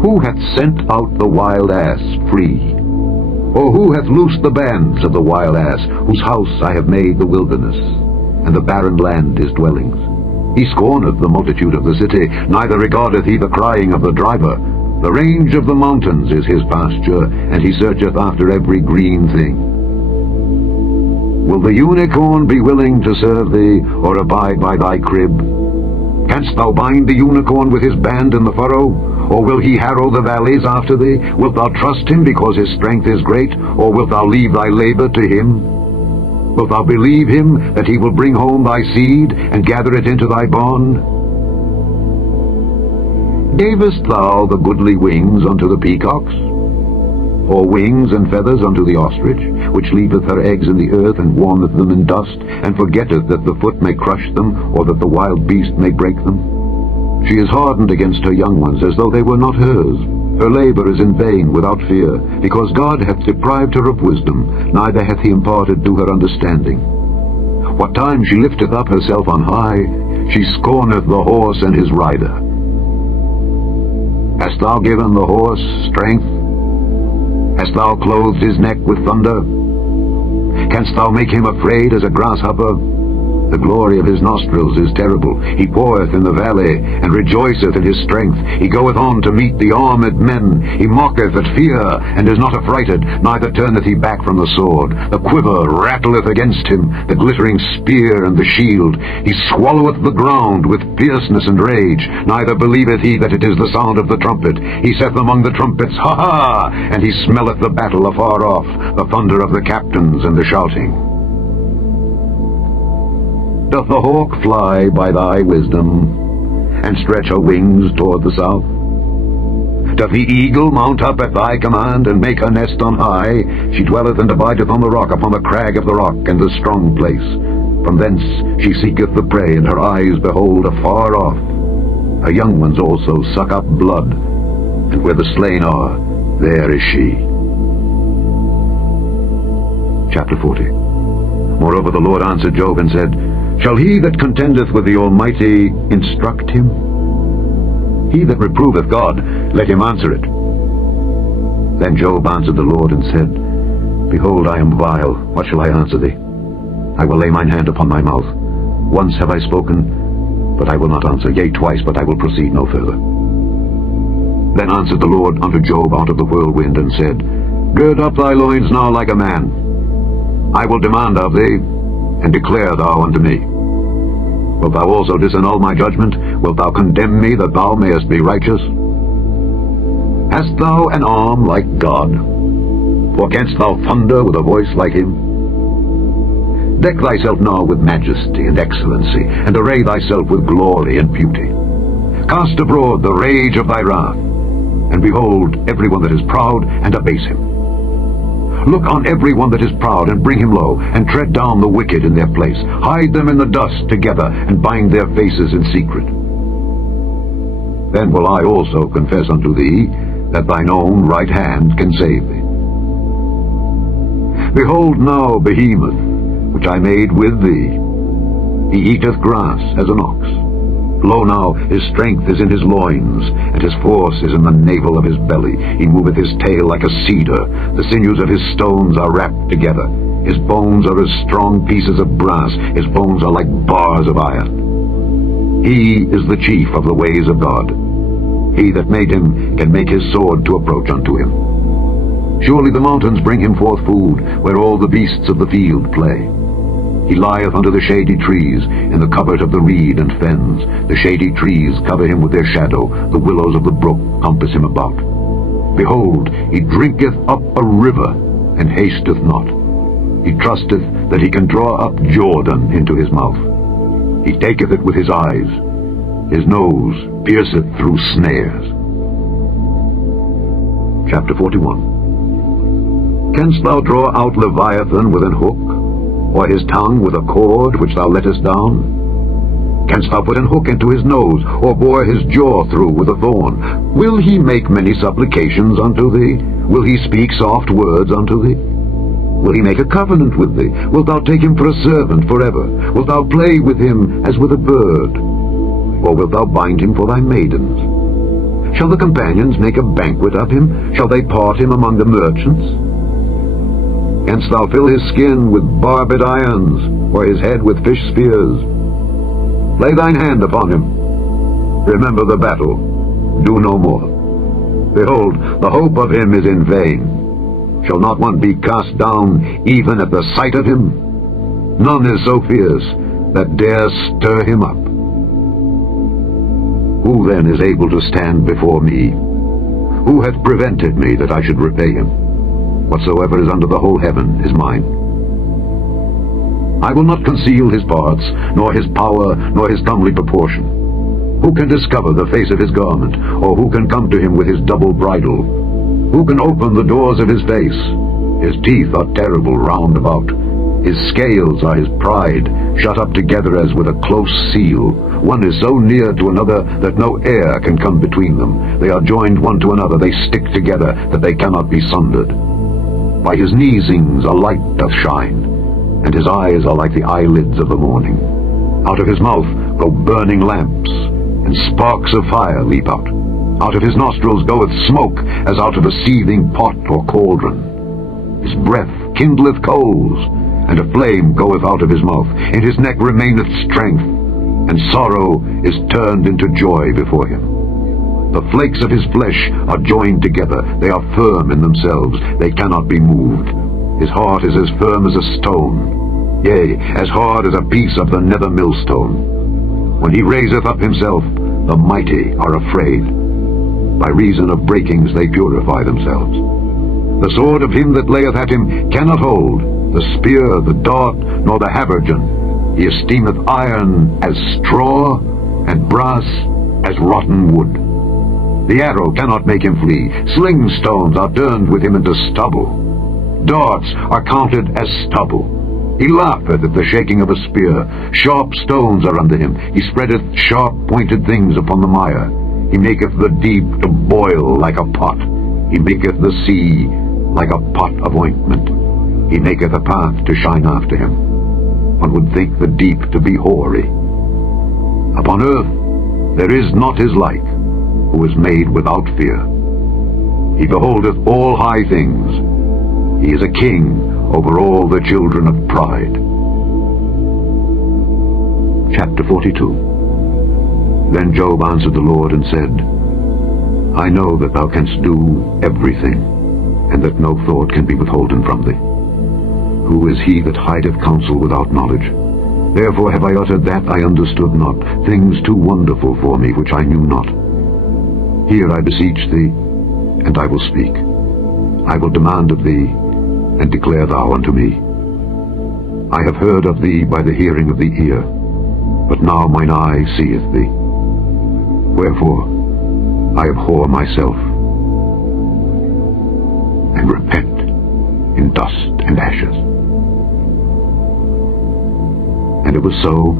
Who hath sent out the wild ass free? Or who hath loosed the bands of the wild ass, whose house I have made the wilderness, and the barren land his dwellings? He scorneth the multitude of the city, neither regardeth he the crying of the driver. The range of the mountains is his pasture, and he searcheth after every green thing. Will the unicorn be willing to serve thee, or abide by thy crib? Canst thou bind the unicorn with his band in the furrow? Or will he harrow the valleys after thee? Wilt thou trust him because his strength is great? Or wilt thou leave thy labor to him? Wilt thou believe him that he will bring home thy seed, and gather it into thy barn? Gavest thou the goodly wings unto the peacocks? Or wings and feathers unto the ostrich, which leaveth her eggs in the earth, and warmeth them in dust, and forgetteth that the foot may crush them, or that the wild beast may break them? She is hardened against her young ones, as though they were not hers. Her labor is in vain without fear, because God hath deprived her of wisdom, neither hath he imparted to her understanding. What time she lifteth up herself on high, she scorneth the horse and his rider. Hast thou given the horse strength? Hast thou clothed his neck with thunder? Canst thou make him afraid as a grasshopper? The glory of his nostrils is terrible. He poureth in the valley, and rejoiceth in his strength. He goeth on to meet the armed men. He mocketh at fear, and is not affrighted, neither turneth he back from the sword. The quiver rattleth against him, the glittering spear and the shield. He swalloweth the ground with fierceness and rage, neither believeth he that it is the sound of the trumpet. He saith among the trumpets, Ha ha! And he smelleth the battle afar off, the thunder of the captains and the shouting. Doth the hawk fly by thy wisdom, and stretch her wings toward the south? Doth the eagle mount up at thy command, and make her nest on high? She dwelleth and abideth on the rock, upon the crag of the rock, and the strong place. From thence she seeketh the prey, and her eyes behold afar off. Her young ones also suck up blood, and where the slain are, there is she. Chapter 40. Moreover the Lord answered Job and said, Shall he that contendeth with the Almighty instruct him? He that reproveth God, let him answer it. Then Job answered the Lord and said, Behold, I am vile. What shall I answer thee? I will lay mine hand upon my mouth. Once have I spoken, but I will not answer. Yea, twice, but I will proceed no further. Then answered the Lord unto Job out of the whirlwind, and said, Gird up thy loins now like a man. I will demand of thee, and declare thou unto me. Wilt thou also disannul my judgment? Wilt thou condemn me, that thou mayest be righteous? Hast thou an arm like God? Or canst thou thunder with a voice like him? Deck thyself now with majesty and excellency, and array thyself with glory and beauty. Cast abroad the rage of thy wrath, and behold every one that is proud, and abase him. Look on every one that is proud, and bring him low, and tread down the wicked in their place. Hide them in the dust together, and bind their faces in secret. Then will I also confess unto thee, that thine own right hand can save thee. Behold now Behemoth, which I made with thee. He eateth grass as an ox. Lo now, his strength is in his loins, and his force is in the navel of his belly. He moveth his tail like a cedar. The sinews of his stones are wrapped together. His bones are as strong pieces of brass. His bones are like bars of iron. He is the chief of the ways of God. He that made him can make his sword to approach unto him. Surely the mountains bring him forth food, where all the beasts of the field play. He lieth under the shady trees, in the covert of the reed and fens. The shady trees cover him with their shadow, the willows of the brook compass him about. Behold, he drinketh up a river, and hasteth not. He trusteth that he can draw up Jordan into his mouth. He taketh it with his eyes. His nose pierceth through snares. Chapter 41. Canst thou draw out Leviathan with an hook, or his tongue with a cord which thou lettest down? Canst thou put an hook into his nose, or bore his jaw through with a thorn? Will he make many supplications unto thee? Will he speak soft words unto thee? Will he make a covenant with thee? Wilt thou take him for a servant forever? Wilt thou play with him as with a bird? Or wilt thou bind him for thy maidens? Shall the companions make a banquet of him? Shall they part him among the merchants? Canst thou fill his skin with barbed irons, or his head with fish spears? Lay thine hand upon him. Remember the battle. Do no more. Behold, the hope of him is in vain. Shall not one be cast down even at the sight of him? None is so fierce that dare stir him up. Who then is able to stand before me? Who hath prevented me that I should repay him? Whatsoever is under the whole heaven is mine. I will not conceal his parts, nor his power, nor his comely proportion. Who can discover the face of his garment, or who can come to him with his double bridle? Who can open the doors of his face? His teeth are terrible round about. His scales are his pride, shut up together as with a close seal. One is so near to another that no air can come between them. They are joined one to another, they stick together, that they cannot be sundered. By his neesings a light doth shine, and his eyes are like the eyelids of the morning. Out of his mouth go burning lamps, and sparks of fire leap out. Out of his nostrils goeth smoke, as out of a seething pot or cauldron. His breath kindleth coals, and a flame goeth out of his mouth. In his neck remaineth strength, and sorrow is turned into joy before him. The flakes of his flesh are joined together. They are firm in themselves. They cannot be moved. His heart is as firm as a stone, yea, as hard as a piece of the nether millstone. When he raiseth up himself, the mighty are afraid. By reason of breakings they purify themselves. The sword of him that layeth at him cannot hold, the spear, the dart, nor the habergeon. He esteemeth iron as straw, and brass as rotten wood. The arrow cannot make him flee. Sling stones are turned with him into stubble. Darts are counted as stubble. He laugheth at the shaking of a spear. Sharp stones are under him. He spreadeth sharp pointed things upon the mire. He maketh the deep to boil like a pot. He maketh the sea like a pot of ointment. He maketh a path to shine after him. One would think the deep to be hoary. Upon earth there is not his like, who is made without fear. He beholdeth all high things. He is a king over all the children of pride. Chapter 42. Then Job answered the Lord and said, I know that thou canst do everything, and that no thought can be withholden from thee. Who is he that hideth counsel without knowledge? Therefore have I uttered that I understood not, things too wonderful for me which I knew not. Hear, I beseech thee, and I will speak. I will demand of thee, and declare thou unto me. I have heard of thee by the hearing of the ear, but now mine eye seeth thee. Wherefore I abhor myself, and repent in dust and ashes. And it was so,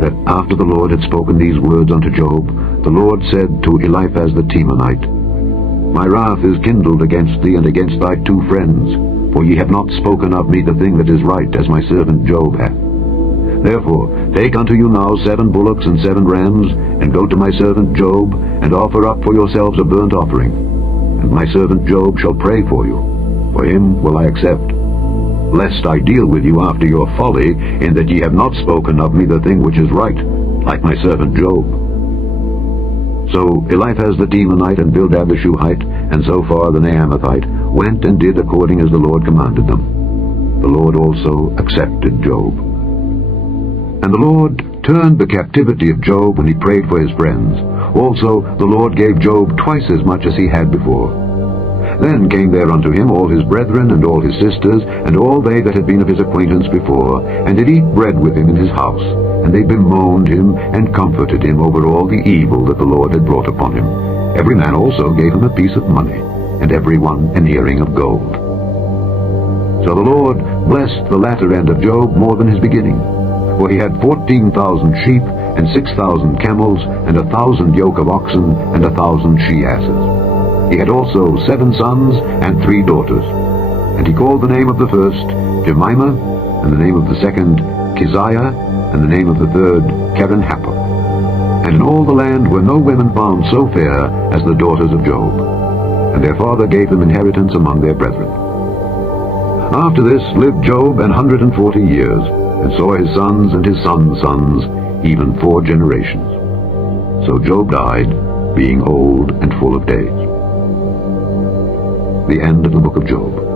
that after the Lord had spoken these words unto Job, the Lord said to Eliphaz the Temanite, My wrath is kindled against thee and against thy two friends, for ye have not spoken of me the thing that is right, as my servant Job hath. Therefore take unto you now 7 bullocks and 7 rams, and go to my servant Job, and offer up for yourselves a burnt offering. And my servant Job shall pray for you. For him will I accept. Lest I deal with you after your folly, in that ye have not spoken of me the thing which is right, like my servant Job. So Eliphaz the Temanite, and Bildad the Shuhite, and Zophar the Naamathite, went and did according as the Lord commanded them. The Lord also accepted Job. And the Lord turned the captivity of Job when he prayed for his friends. Also the Lord gave Job twice as much as he had before. Then came there unto him all his brethren and all his sisters, and all they that had been of his acquaintance before, and did eat bread with him in his house. And they bemoaned him, and comforted him over all the evil that the Lord had brought upon him. Every man also gave him a piece of money, and every one an earring of gold. So the Lord blessed the latter end of Job more than his beginning. For he had 14,000 sheep, and 6,000 camels, and 1,000 yoke of oxen, and 1,000 she-asses. He had also 7 sons and 3 daughters. And he called the name of the first Jemimah, and the name of the second Keziah, and the name of the third Keren-happuch. And in all the land were no women found so fair as the daughters of Job. And their father gave them inheritance among their brethren. After this lived Job 140 years, and saw his sons and his sons' sons, even 4 generations. So Job died, being old and full of days. The end of the book of Job.